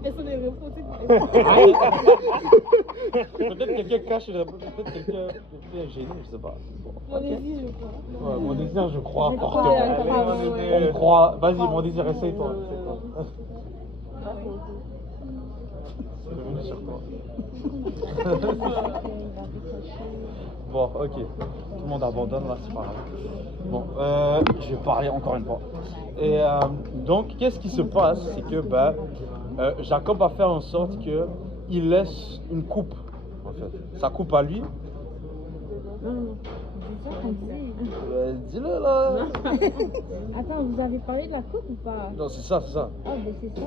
Personne ne répond. Peut-être quelqu'un cache une réponse, peut-être quelqu'un est gêné, je sais pas. Bon, Mon désir, je crois. Ouais, mon désir, je crois Je fortement. crois, On me croit. Vas-y, mon désir, essaye-toi. C'est revenu sur toi. Bon, ok. Tout le monde abandonne là, c'est pas grave. Bon, je vais parler encore une fois. Et donc, qu'est-ce qui se passe? C'est que Jacob va faire en sorte qu'il laisse une coupe, en fait. Sa coupe à lui. Dis-le là. Attends, vous avez parlé de la coupe ou pas? Non, c'est ça, c'est ça. Ah, ben c'est ça.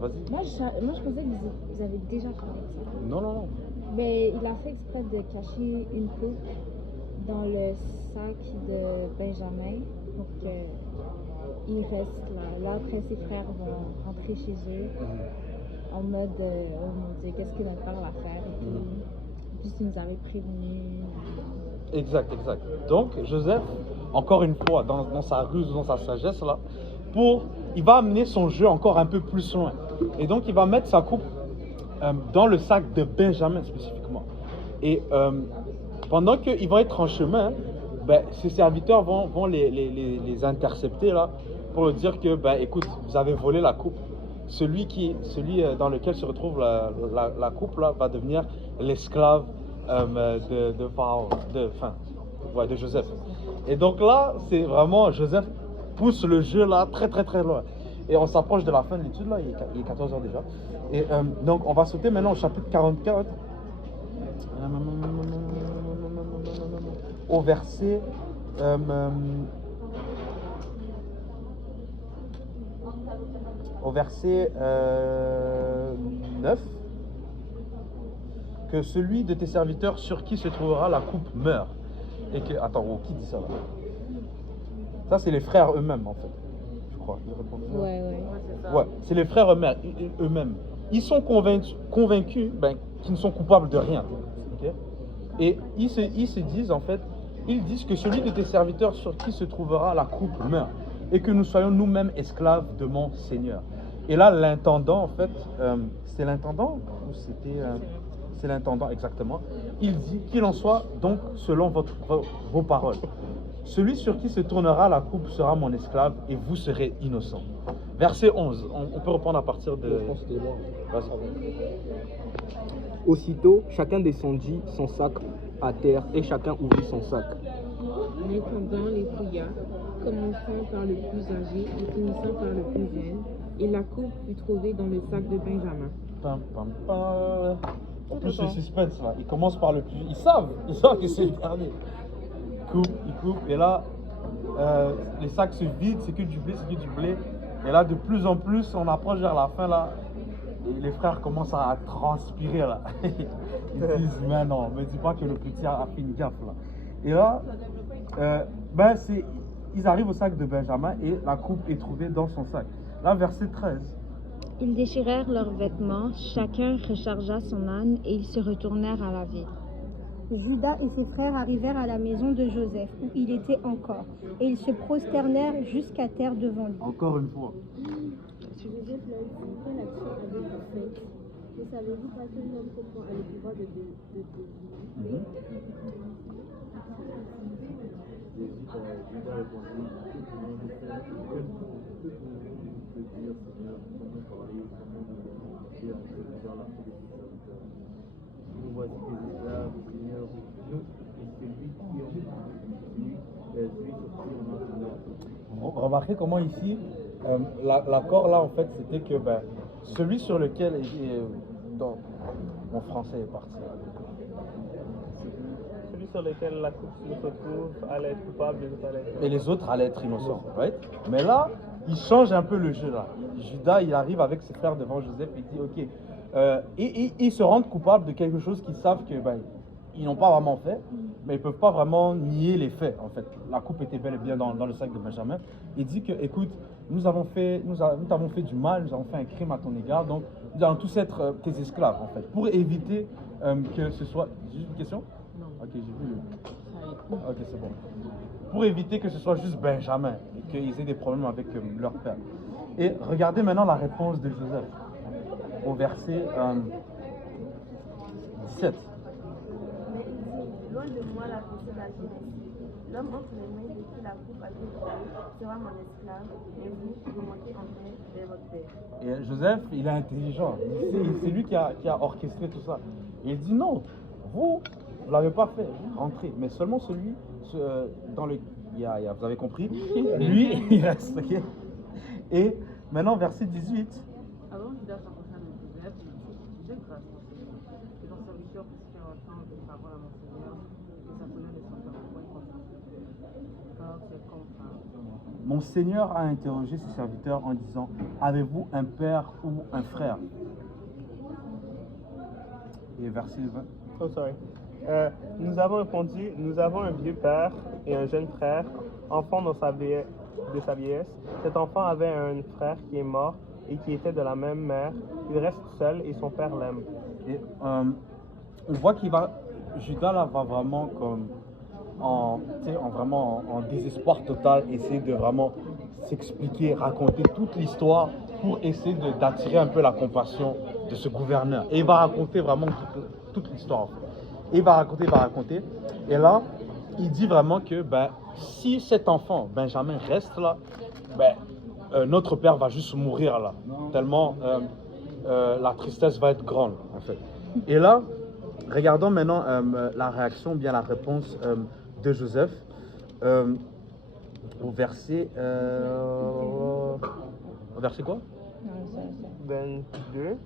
Vas-y. Moi, je pensais que vous avez déjà parlé de ça. Non, non, non. Mais il a fait exprès de cacher une coupe dans le sac de Benjamin pour qu'il reste là. Là, après, ses frères vont rentrer chez eux en mode oh mon Dieu, qu'est-ce que notre père va faire? Et puis il nous avait prévenu. Exact, exact. Donc, Joseph, encore une fois, dans sa ruse, dans sa sagesse, là, il va amener son jeu encore un peu plus loin. Et donc, il va mettre sa coupe dans le sac de Benjamin spécifiquement. Et pendant qu'ils vont être en chemin, ses serviteurs vont les intercepter là, pour leur dire que, écoute, vous avez volé la coupe. Celui dans lequel se retrouve la coupe là, va devenir l'esclave de Pharaon, de Joseph. Et donc là, c'est vraiment, Joseph pousse le jeu là très très très loin. Et on s'approche de la fin de l'étude là, il est 14 h déjà. Et donc on va sauter maintenant au chapitre 44, au verset au verset 9, que celui de tes serviteurs sur qui se trouvera la coupe meurt. Et que, attends, qui dit ça là? Ça c'est les frères eux-mêmes en fait, je crois. Ouais, c'est les frères eux-mêmes. Ils sont convaincus qu'ils ne sont coupables de rien. Okay? Et ils se disent en fait, ils disent que celui de tes serviteurs sur qui se trouvera la coupe meurt. Et que nous soyons nous-mêmes esclaves de mon Seigneur. Et là, l'intendant, en fait, c'est l'intendant ou c'était... c'est l'intendant, exactement. Il dit qu'il en soit donc selon vos paroles. Celui sur qui se tournera la coupe sera mon esclave et vous serez innocent. Verset 11, on peut reprendre à partir de... Aussitôt, chacun descendit son sac à terre et chacun ouvrit son sac. L'intendant les fouilla, commençant par le plus âgé et finissant par le plus jeune, et la coupe fut trouvée dans le sac de Benjamin. Pam, pam, pam. En plus, le suspense là, ils commencent par le plus... Ils savent que c'est le dernier. Ils coupent, et là, les sacs se vident, c'est que du blé, Et là, de plus en plus, on approche vers la fin là, et les frères commencent à transpirer là. Ils disent, mais non, me dis pas que le petit a fait une gaffe là. Et là, ils arrivent au sac de Benjamin et la coupe est trouvée dans son sac. Là, verset 13. Ils déchirèrent leurs vêtements, chacun rechargea son âne et ils se retournèrent à la ville. Judas et ses frères arrivèrent à la maison de Joseph, où il était encore, et ils se prosternèrent jusqu'à terre devant lui. Encore une fois. Joseph leur dit, quelle action avez-vous faite? Ne savez-vous pas que l'homme comprend à le pouvoir de Dieu? remarquez comment ici, l'accord là, en fait, c'était que ben, celui sur lequel dans, mon français est parti. Celui sur lequel la coupe se retrouve allait être coupable, les autres allaient être... Et les autres allaient être innocents, right? Mais là, il change un peu le jeu là. Judas, il arrive avec ses frères devant Joseph et il dit, ok, ils se rendent coupables de quelque chose qu'ils savent que ben, ils n'ont pas vraiment fait, mais ils ne peuvent pas vraiment nier les faits en fait. La coupe était bel et bien dans le sac de Benjamin. Il dit que, écoute, nous t'avons fait du mal, nous avons fait un crime à ton égard, donc nous allons tous être tes esclaves en fait, pour éviter que ce soit... J'ai une question? Non. Ok, j'ai vu. Ok, c'est bon. Pour éviter que ce soit juste Benjamin et qu'ils aient des problèmes avec leur père. Et regardez maintenant la réponse de Joseph au verset 17. Mais il dit, loin de moi la pensée d'altérité. L'homme entre les mains de qui la coupe a été sera mon esclave, et vous remontez en paix vers votre père. Et Joseph, il est intelligent. C'est lui qui a orchestré tout ça. Et il dit non, vous ne l'avez pas fait, rentrez. Mais seulement celui dans le... vous avez compris, lui, il reste. Okay? Et maintenant, verset 18. Alors Judas s'approcha de Joseph et dit, j'ai grâce mon Seigneur, que ton serviteur puisse faire entendre une parole à mon Seigneur, et sa colère ne s'en pas point contre lui. Car c'est comme ça. Mon Seigneur a interrogé ses serviteurs en disant, avez-vous un père ou un frère? Et verset 20. Oh, sorry. Nous avons répondu, nous avons un vieux père et un jeune frère, enfant de sa vieillesse. Cet enfant avait un frère qui est mort et qui était de la même mère. Il reste seul et son père l'aime. Et on voit Judas là va vraiment comme en désespoir total, essayer de vraiment s'expliquer, raconter toute l'histoire pour essayer d'attirer un peu la compassion de ce gouverneur. Et il va raconter vraiment toute l'histoire en fait. Et il va raconter. Et là, il dit vraiment que ben, si cet enfant, Benjamin, reste là, ben, notre père va juste mourir là. Tellement la tristesse va être grande en fait. Et là, regardons maintenant la réaction, bien la réponse de Joseph au verset... au verset quoi? 22.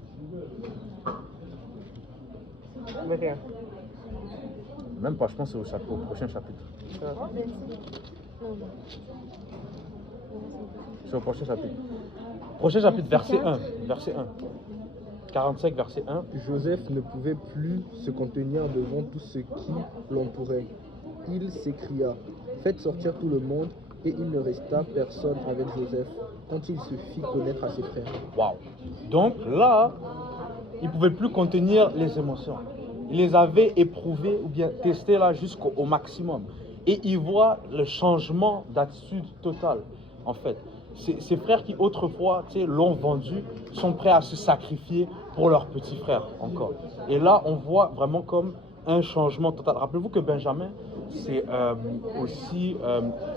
21. Même pas, je pense que c'est au prochain chapitre. C'est au prochain chapitre. Prochain chapitre, verset 1. Verset 1. 45, verset 1. Joseph ne pouvait plus se contenir devant tout ce qui l'entourait. Il s'écria, faites sortir tout le monde, et il ne resta personne avec Joseph quand il se fit connaître à ses frères. Waouh! Donc là, il ne pouvait plus contenir les émotions. Il les avait éprouvées ou bien testées là jusqu'au maximum. Et il voit le changement d'attitude totale, en fait. Ses frères qui autrefois l'ont vendu sont prêts à se sacrifier pour leur petit frère encore. Et là, on voit vraiment comme un changement total. Rappelez-vous que Benjamin, c'est aussi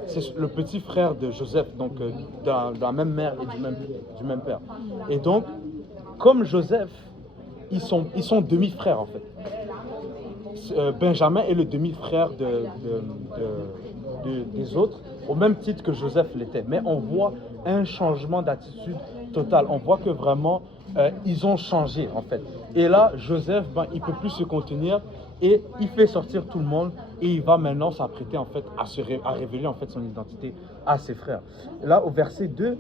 c'est le petit frère de Joseph, donc de la même mère et du même père. Et donc, comme Joseph, ils sont demi-frères en fait. Benjamin est le demi-frère des autres, au même titre que Joseph l'était. Mais on voit un changement d'attitude total. On voit que vraiment, ils ont changé en fait. Et là, Joseph, il ne peut plus se contenir et il fait sortir tout le monde et il va maintenant s'apprêter en fait à révéler en fait son identité à ses frères. Là, au verset 2,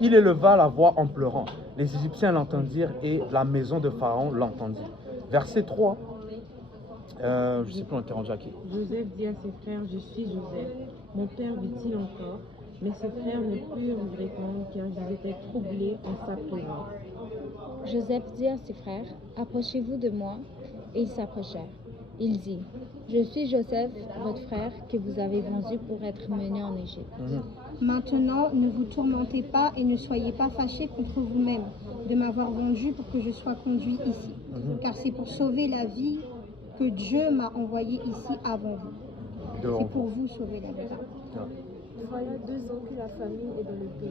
il éleva la voix en pleurant. Les Égyptiens l'entendirent et la maison de Pharaon l'entendit. Verset 3. Je ne sais plus, on était rendu à qui. Joseph dit à ses frères, je suis Joseph. Mon père vit-il encore? Mais ses frères ne purent lui répondre car ils étaient troublés en sa présence. Joseph dit à ses frères, approchez-vous de moi. Et ils s'approchèrent. Il dit, je suis Joseph, votre frère, que vous avez vendu pour être mené en Égypte. Maintenant, ne vous tourmentez pas et ne soyez pas fâchés contre vous-même de m'avoir vendu pour que je sois conduit ici. Car c'est pour sauver la vie que Dieu m'a envoyé ici avant vous. C'est pour vous sauver la vie. Voilà 2 ans que la famine est dans le pays,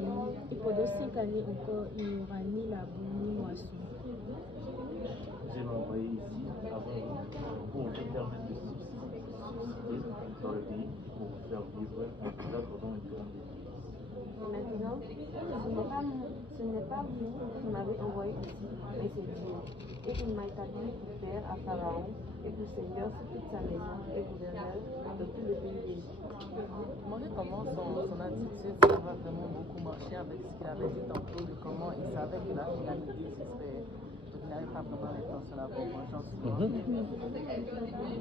et pendant 5 années encore, il n'y aura ni labour ni moisson. J'ai envoyé ici avant pour vous permettre de subsister dans le pays, pour vous faire vivre un peuple pendant une grande vie. Et maintenant, ce n'est pas vous qui m'avez envoyé ici, mais c'est Dieu. Et il m'a établi pour père à Pharaon et pour seigneur sur toute sa maison et gouverneur de tout le pays d'Égypte. Demandez comment son attitude, ça va vraiment beaucoup marcher avec ce qu'il avait dit tantôt, de comment il savait que la finalité, ce serait. Donc, il n'avait pas vraiment l'intention d'avoir vengeance.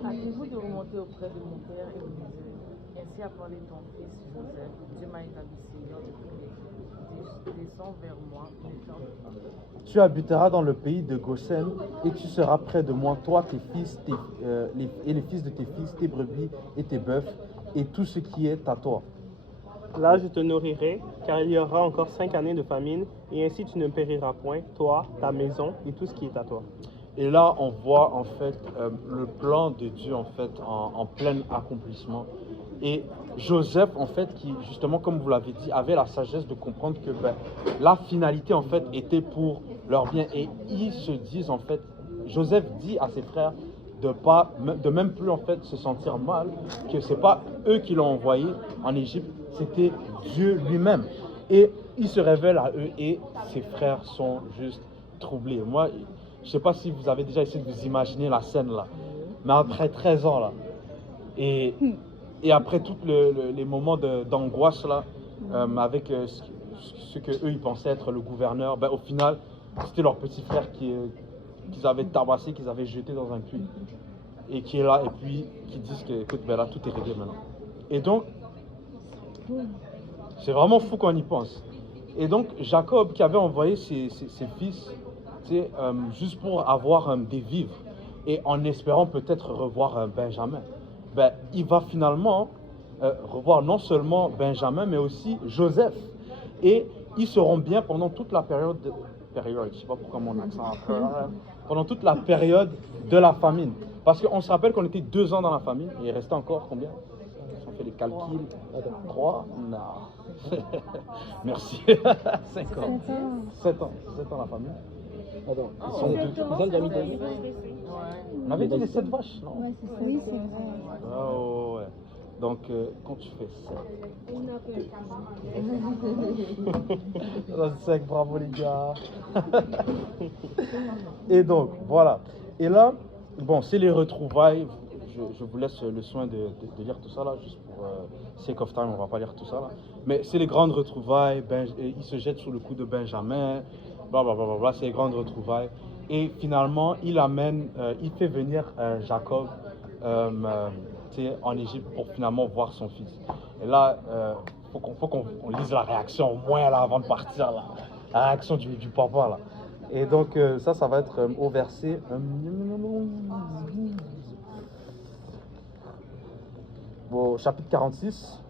Hâtez-vous de remonter auprès de mon père et de mes œufs. Ainsi a parlé ton fils Joseph. Dieu m'a établi Seigneur de tous les pays. Descends vers moi, ne ferme pas. Tu habiteras dans le pays de Goshen et tu seras près de moi, toi, tes fils, et les fils de tes fils, tes brebis et tes bœufs, et tout ce qui est à toi. Là, je te nourrirai, car il y aura encore 5 années de famine, et ainsi tu ne périras point, toi, ta maison et tout ce qui est à toi. Et là, on voit en fait le plan de Dieu en fait en plein accomplissement. Et Joseph, en fait, qui justement, comme vous l'avez dit, avait la sagesse de comprendre que la finalité en fait était pour leur bien. Et ils se disent en fait, Joseph dit à ses frères de même plus en fait se sentir mal, que c'est pas eux qui l'ont envoyé en Égypte, c'était Dieu lui-même. Et il se révèle à eux et ses frères sont juste troublés. Moi, je sais pas si vous avez déjà essayé de vous imaginer la scène là, mais après 13 ans là, et après tous les moments d'angoisse là, avec ce que eux ils pensaient être le gouverneur, au final, c'était leur petit frère qu'ils avaient tabassé, qu'ils avaient jeté dans un puits, et qui est là, et puis qui disent que écoute, là tout est réglé maintenant. Et donc, c'est vraiment fou quand on y pense. Et donc, Jacob qui avait envoyé ses fils, juste pour avoir des vivres, et en espérant peut-être revoir Benjamin, il va finalement revoir non seulement Benjamin, mais aussi Joseph. Et ils seront bien pendant toute la période, je ne sais pas pourquoi mon accent, pendant toute la période de la famine. Parce qu'on se rappelle qu'on était 2 ans dans la famine, et il restait encore combien? Si on fait les calculs, 3? Non. Merci. 5 ans. 7 ans. 7 ans la famille. Attends, ils ont déjà mis des vies. On avait dit les 7 vaches, non? Ouais, c'est ça. Oui, c'est vrai. Oh, ouais. Donc, quand tu fais 7. 5, bravo les gars. Et donc, voilà. Et là, bon, c'est les retrouvailles. Je vous laisse le soin de lire tout ça là, juste pour sake of time, on va pas lire tout ça là. Mais c'est les grandes retrouvailles, il se jette sous le coup de Benjamin, blablabla, c'est les grandes retrouvailles. Et finalement, il fait venir Jacob en Égypte pour finalement voir son fils. Et là, faut qu'on lise la réaction au moins là, avant de partir là, la réaction du papa là. Et donc ça va être au verset... Au chapitre 46,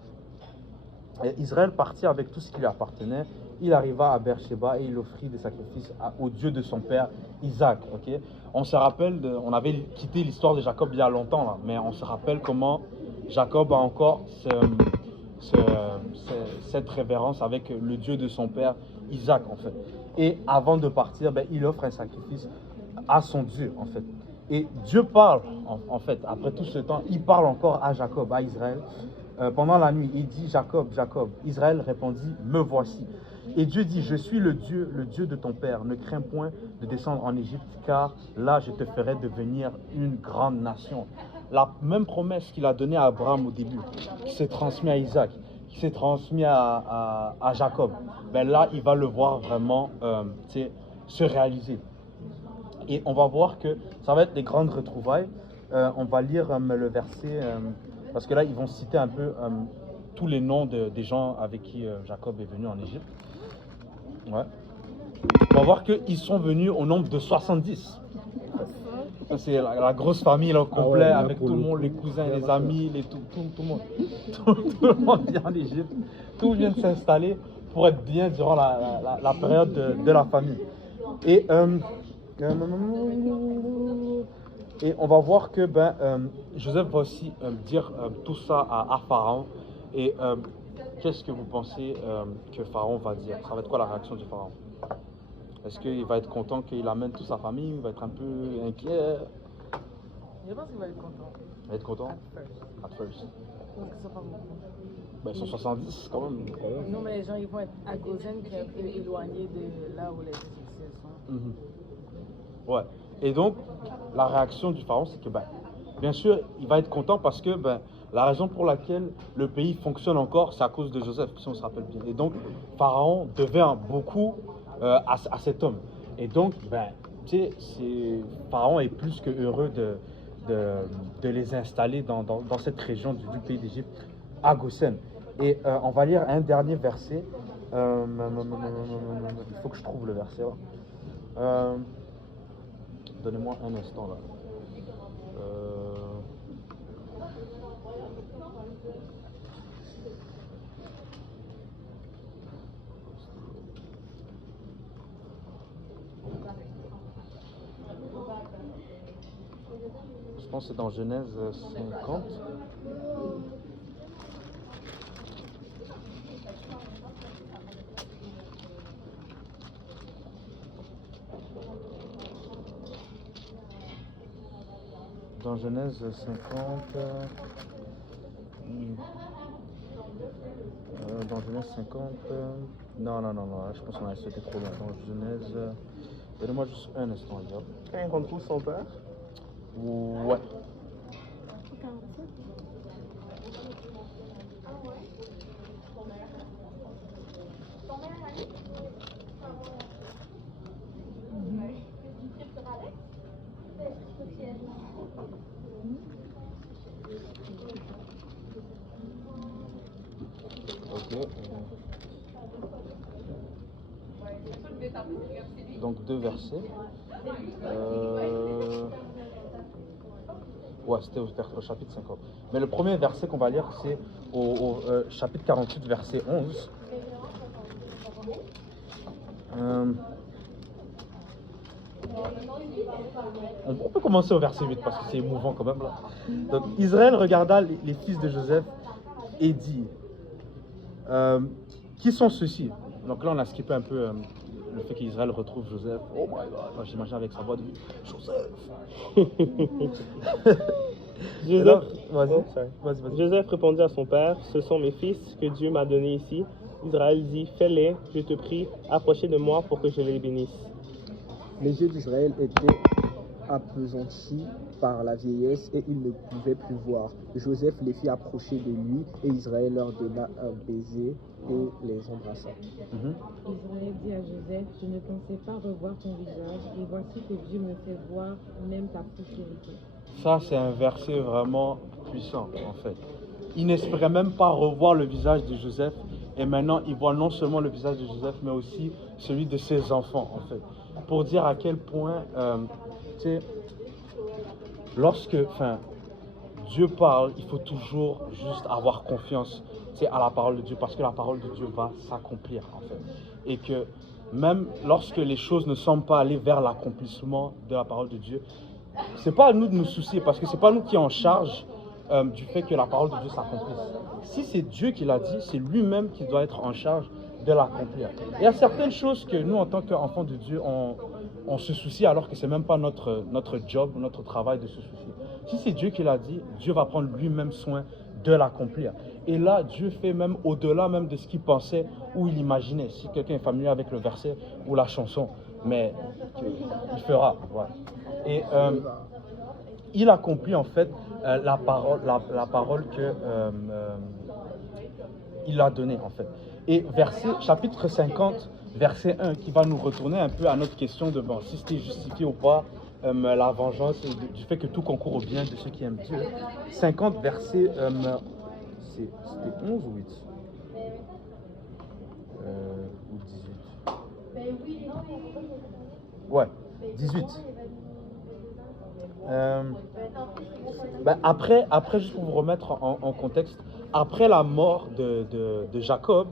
Israël partit avec tout ce qui lui appartenait. Il arriva à Beersheba et il offrit des sacrifices au Dieu de son père Isaac. Okay? On se rappelle, on avait quitté l'histoire de Jacob il y a longtemps, là, mais on se rappelle comment Jacob a encore cette révérence avec le Dieu de son père Isaac en fait. Et avant de partir, il offre un sacrifice à son Dieu en fait. Et Dieu parle, en fait, après tout ce temps, il parle encore à Jacob, à Israël. Pendant la nuit, il dit, Jacob, Jacob. Israël répondit, me voici. Et Dieu dit, je suis le Dieu de ton père. Ne crains point de descendre en Égypte, car là, je te ferai devenir une grande nation. La même promesse qu'il a donnée à Abraham au début, qui s'est transmise à Isaac, qui s'est transmise à Jacob. Là, il va le voir vraiment se réaliser. Et on va voir que ça va être des grandes retrouvailles. On va lire le verset, parce que là, ils vont citer un peu tous les noms des gens avec qui Jacob est venu en Égypte. Ouais. On va voir qu'ils sont venus au nombre de 70. Ça, c'est la grosse famille là, au complet, avec tout le monde, les cousins, les amis, tout le monde. Tout le monde vient en Égypte. Tout vient de s'installer pour être bien durant la période de la famille. Et on va voir que Joseph va aussi dire tout ça à Pharaon. Et qu'est-ce que vous pensez que Pharaon va dire? Ça va être quoi la réaction du Pharaon? Est-ce qu'il va être content qu'il amène toute sa famille? Il va être un peu inquiet? Je pense qu'il va être content. Il va être content? At first. At first. Donc ça va beaucoup. Ben, ils sont 70 quand même. Non, mais les gens, ils vont être à Gozen, qui est un peu éloigné de là où les Égyptiens sont. Mhm. Ouais. Et donc, la réaction du pharaon, c'est que, ben, bien sûr, il va être content parce que ben, la raison pour laquelle le pays fonctionne encore, c'est à cause de Joseph, si on se rappelle bien. Et donc, Pharaon devait beaucoup à cet homme. Et donc, ben, tu sais, Pharaon est plus que heureux de les installer dans cette région du pays d'Égypte, à Goshen. Et on va lire un dernier verset. Il faut que je trouve le verset. Là. Donnez-moi un instant là. Je pense que c'est dans Genèse 50. Dans Genèse 50, dans Genèse 50, non, je pense qu'on a sauté trop longtemps. Genèse, donnez-moi juste un instant, là. Quand il retrouve son père. Ouais. Ok. Donc deux versets. Ouais, c'était au chapitre 50. Mais le premier verset qu'on va lire, c'est au chapitre 48, verset 11. On peut commencer au verset 8 parce que c'est émouvant quand même là. Donc Israël regarda les fils de Joseph et dit qui sont ceux-ci? Donc là on a skippé un peu le fait qu'Israël retrouve Joseph. Oh my god, moi, j'imagine avec sa voix de Joseph. Joseph répondit à son père, ce sont mes fils que Dieu m'a donnés ici. Israël dit, fais-les, je te prie, approchez de moi pour que je les bénisse. Les yeux d'Israël étaient appesantis par la vieillesse et ils ne pouvaient plus voir. Joseph les fit approcher de lui et Israël leur donna un baiser et les embrassa. Israël dit à Joseph, je ne pensais pas revoir ton visage et voici que Dieu me fait voir même ta postérité. Ça, c'est un verset vraiment puissant en fait. Il n'espérait même pas revoir le visage de Joseph et maintenant il voit non seulement le visage de Joseph mais aussi celui de ses enfants en fait. Pour dire à quel point, tu sais, lorsque Dieu parle, il faut toujours juste avoir confiance à la parole de Dieu parce que la parole de Dieu va s'accomplir en fait. Et que même lorsque les choses ne semblent pas aller vers l'accomplissement de la parole de Dieu, c'est pas à nous de nous soucier parce que c'est pas nous qui est en charge du fait que la parole de Dieu s'accomplisse. Si c'est Dieu qui l'a dit, c'est lui-même qui doit être en charge de l'accomplir. Il y a certaines choses que nous, en tant qu'enfants de Dieu, on se soucie alors que c'est même pas notre job, notre travail de se soucier. Si c'est Dieu qui l'a dit, Dieu va prendre lui-même soin de l'accomplir. Et là, Dieu fait même au-delà même de ce qu'il pensait ou il imaginait. Si quelqu'un est familier avec le verset ou la chanson, mais il fera. Voilà. Et il accomplit en fait la parole que il a donnée en fait. Et chapitre 50, verset 1, qui va nous retourner un peu à notre question de bon, si c'était justifié ou pas la vengeance du fait que tout concourt au bien de ceux qui aiment Dieu. 50, verset, c'était 11 ou 8 ou 18 Ouais, 18. Après, juste pour vous remettre en contexte, après la mort de Jacob,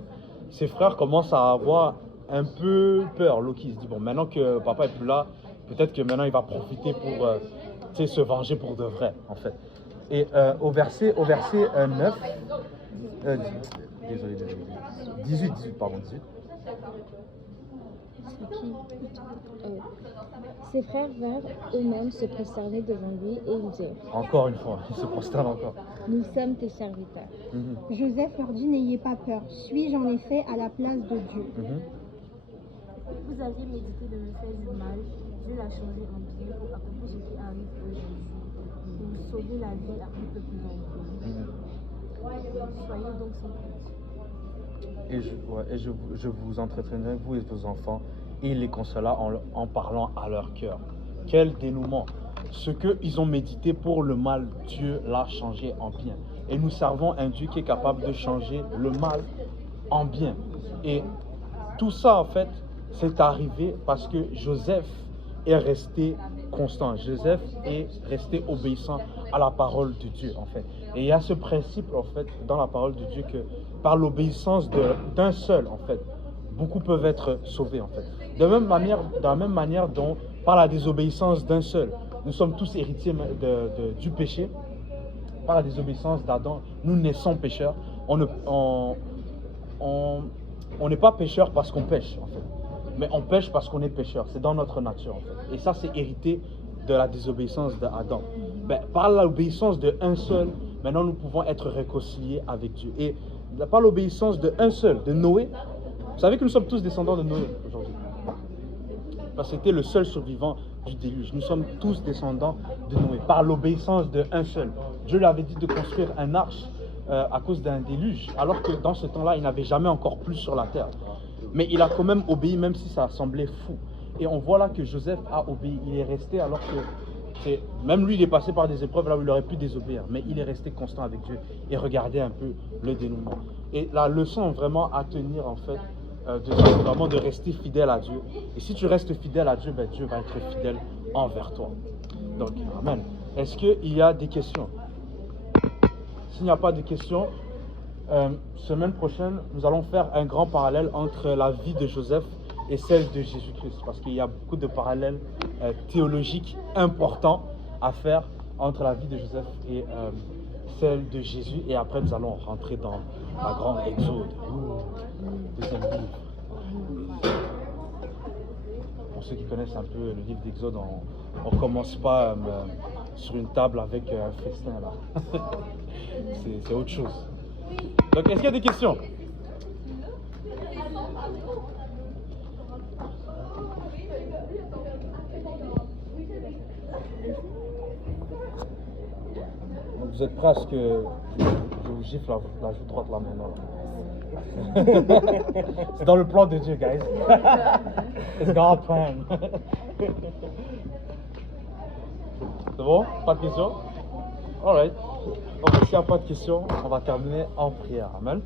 ses frères commencent à avoir un peu peur. Loki se dit, bon, maintenant que papa est plus là, peut-être que maintenant il va profiter pour se venger pour de vrai, en fait. Et au verset 9, désolé, 18, pardon, 18. Ses frères vinrent eux-mêmes se prosterner devant lui et lui dirent, Encore une fois, il se prosterne encore. nous sommes tes serviteurs. Joseph leur dit, n'ayez pas peur, suis-je en effet à la place de Dieu? Vous aviez médité de me faire du mal, Dieu l'a changé en bien pour accomplir ce qui arrive aujourd'hui, pour sauver la vie à un peuple nombreux. Soyez donc sans crainte. Et je vous entretiendrai, vous et vos enfants, et il les consola en parlant à leur cœur. Quel dénouement! Ce qu'ils ont médité pour le mal, Dieu l'a changé en bien. Et nous servons un Dieu qui est capable de changer le mal en bien. Et tout ça, en fait, c'est arrivé parce que Joseph est resté constant. Joseph est resté obéissant à la parole de Dieu, en fait. Et il y a ce principe, en fait, dans la parole de Dieu que par l'obéissance d'un seul, en fait, beaucoup peuvent être sauvés, en fait. De la même manière dont, par la désobéissance d'un seul, nous sommes tous héritiers du péché. Par la désobéissance d'Adam, nous naissons pécheurs. On n'est pas pécheurs parce qu'on pêche, en fait. Mais on pêche parce qu'on est pécheur. C'est dans notre nature, en fait. Et ça, c'est hérité de la désobéissance d'Adam. Par l'obéissance d'un seul, maintenant, nous pouvons être réconciliés avec Dieu. Et par l'obéissance d'un seul, de Noé, vous savez que nous sommes tous descendants de Noé aujourd'hui. Parce que c'était le seul survivant du déluge. Nous sommes tous descendants de Noé. Par l'obéissance d'un seul. Dieu lui avait dit de construire un arche à cause d'un déluge. Alors que dans ce temps-là, il n'avait jamais encore plu sur la terre. Mais il a quand même obéi, même si ça semblait fou. Et on voit là que Joseph a obéi. Il est resté alors que... Même lui, il est passé par des épreuves là où il aurait pu désobéir. Mais il est resté constant avec Dieu. Et regardez un peu le dénouement. Et la leçon vraiment à tenir, en fait, c'est vraiment de rester fidèle à Dieu. Et si tu restes fidèle à Dieu, Dieu va être fidèle envers toi. Donc, amen. Est-ce qu'il y a des questions? S'il n'y a pas de questions, semaine prochaine, nous allons faire un grand parallèle entre la vie de Joseph et celle de Jésus-Christ. Parce qu'il y a beaucoup de parallèles théologiques importants à faire entre la vie de Joseph et celle de Jésus. Et après, nous allons rentrer dans la grande Exode. Deuxième livre. Pour ceux qui connaissent un peu le livre d'Exode, on ne commence pas sur une table avec un festin là. C'est autre chose. Donc, est-ce qu'il y a des questions? Donc, vous êtes prêts à ce que je vous gifle la joue droite là maintenant? C'est dans le plan de Dieu, guys. It's God's plan. C'est bon? Pas de questions? Alright. Donc, s'il n'y a pas de questions, on va terminer en prière. Amen.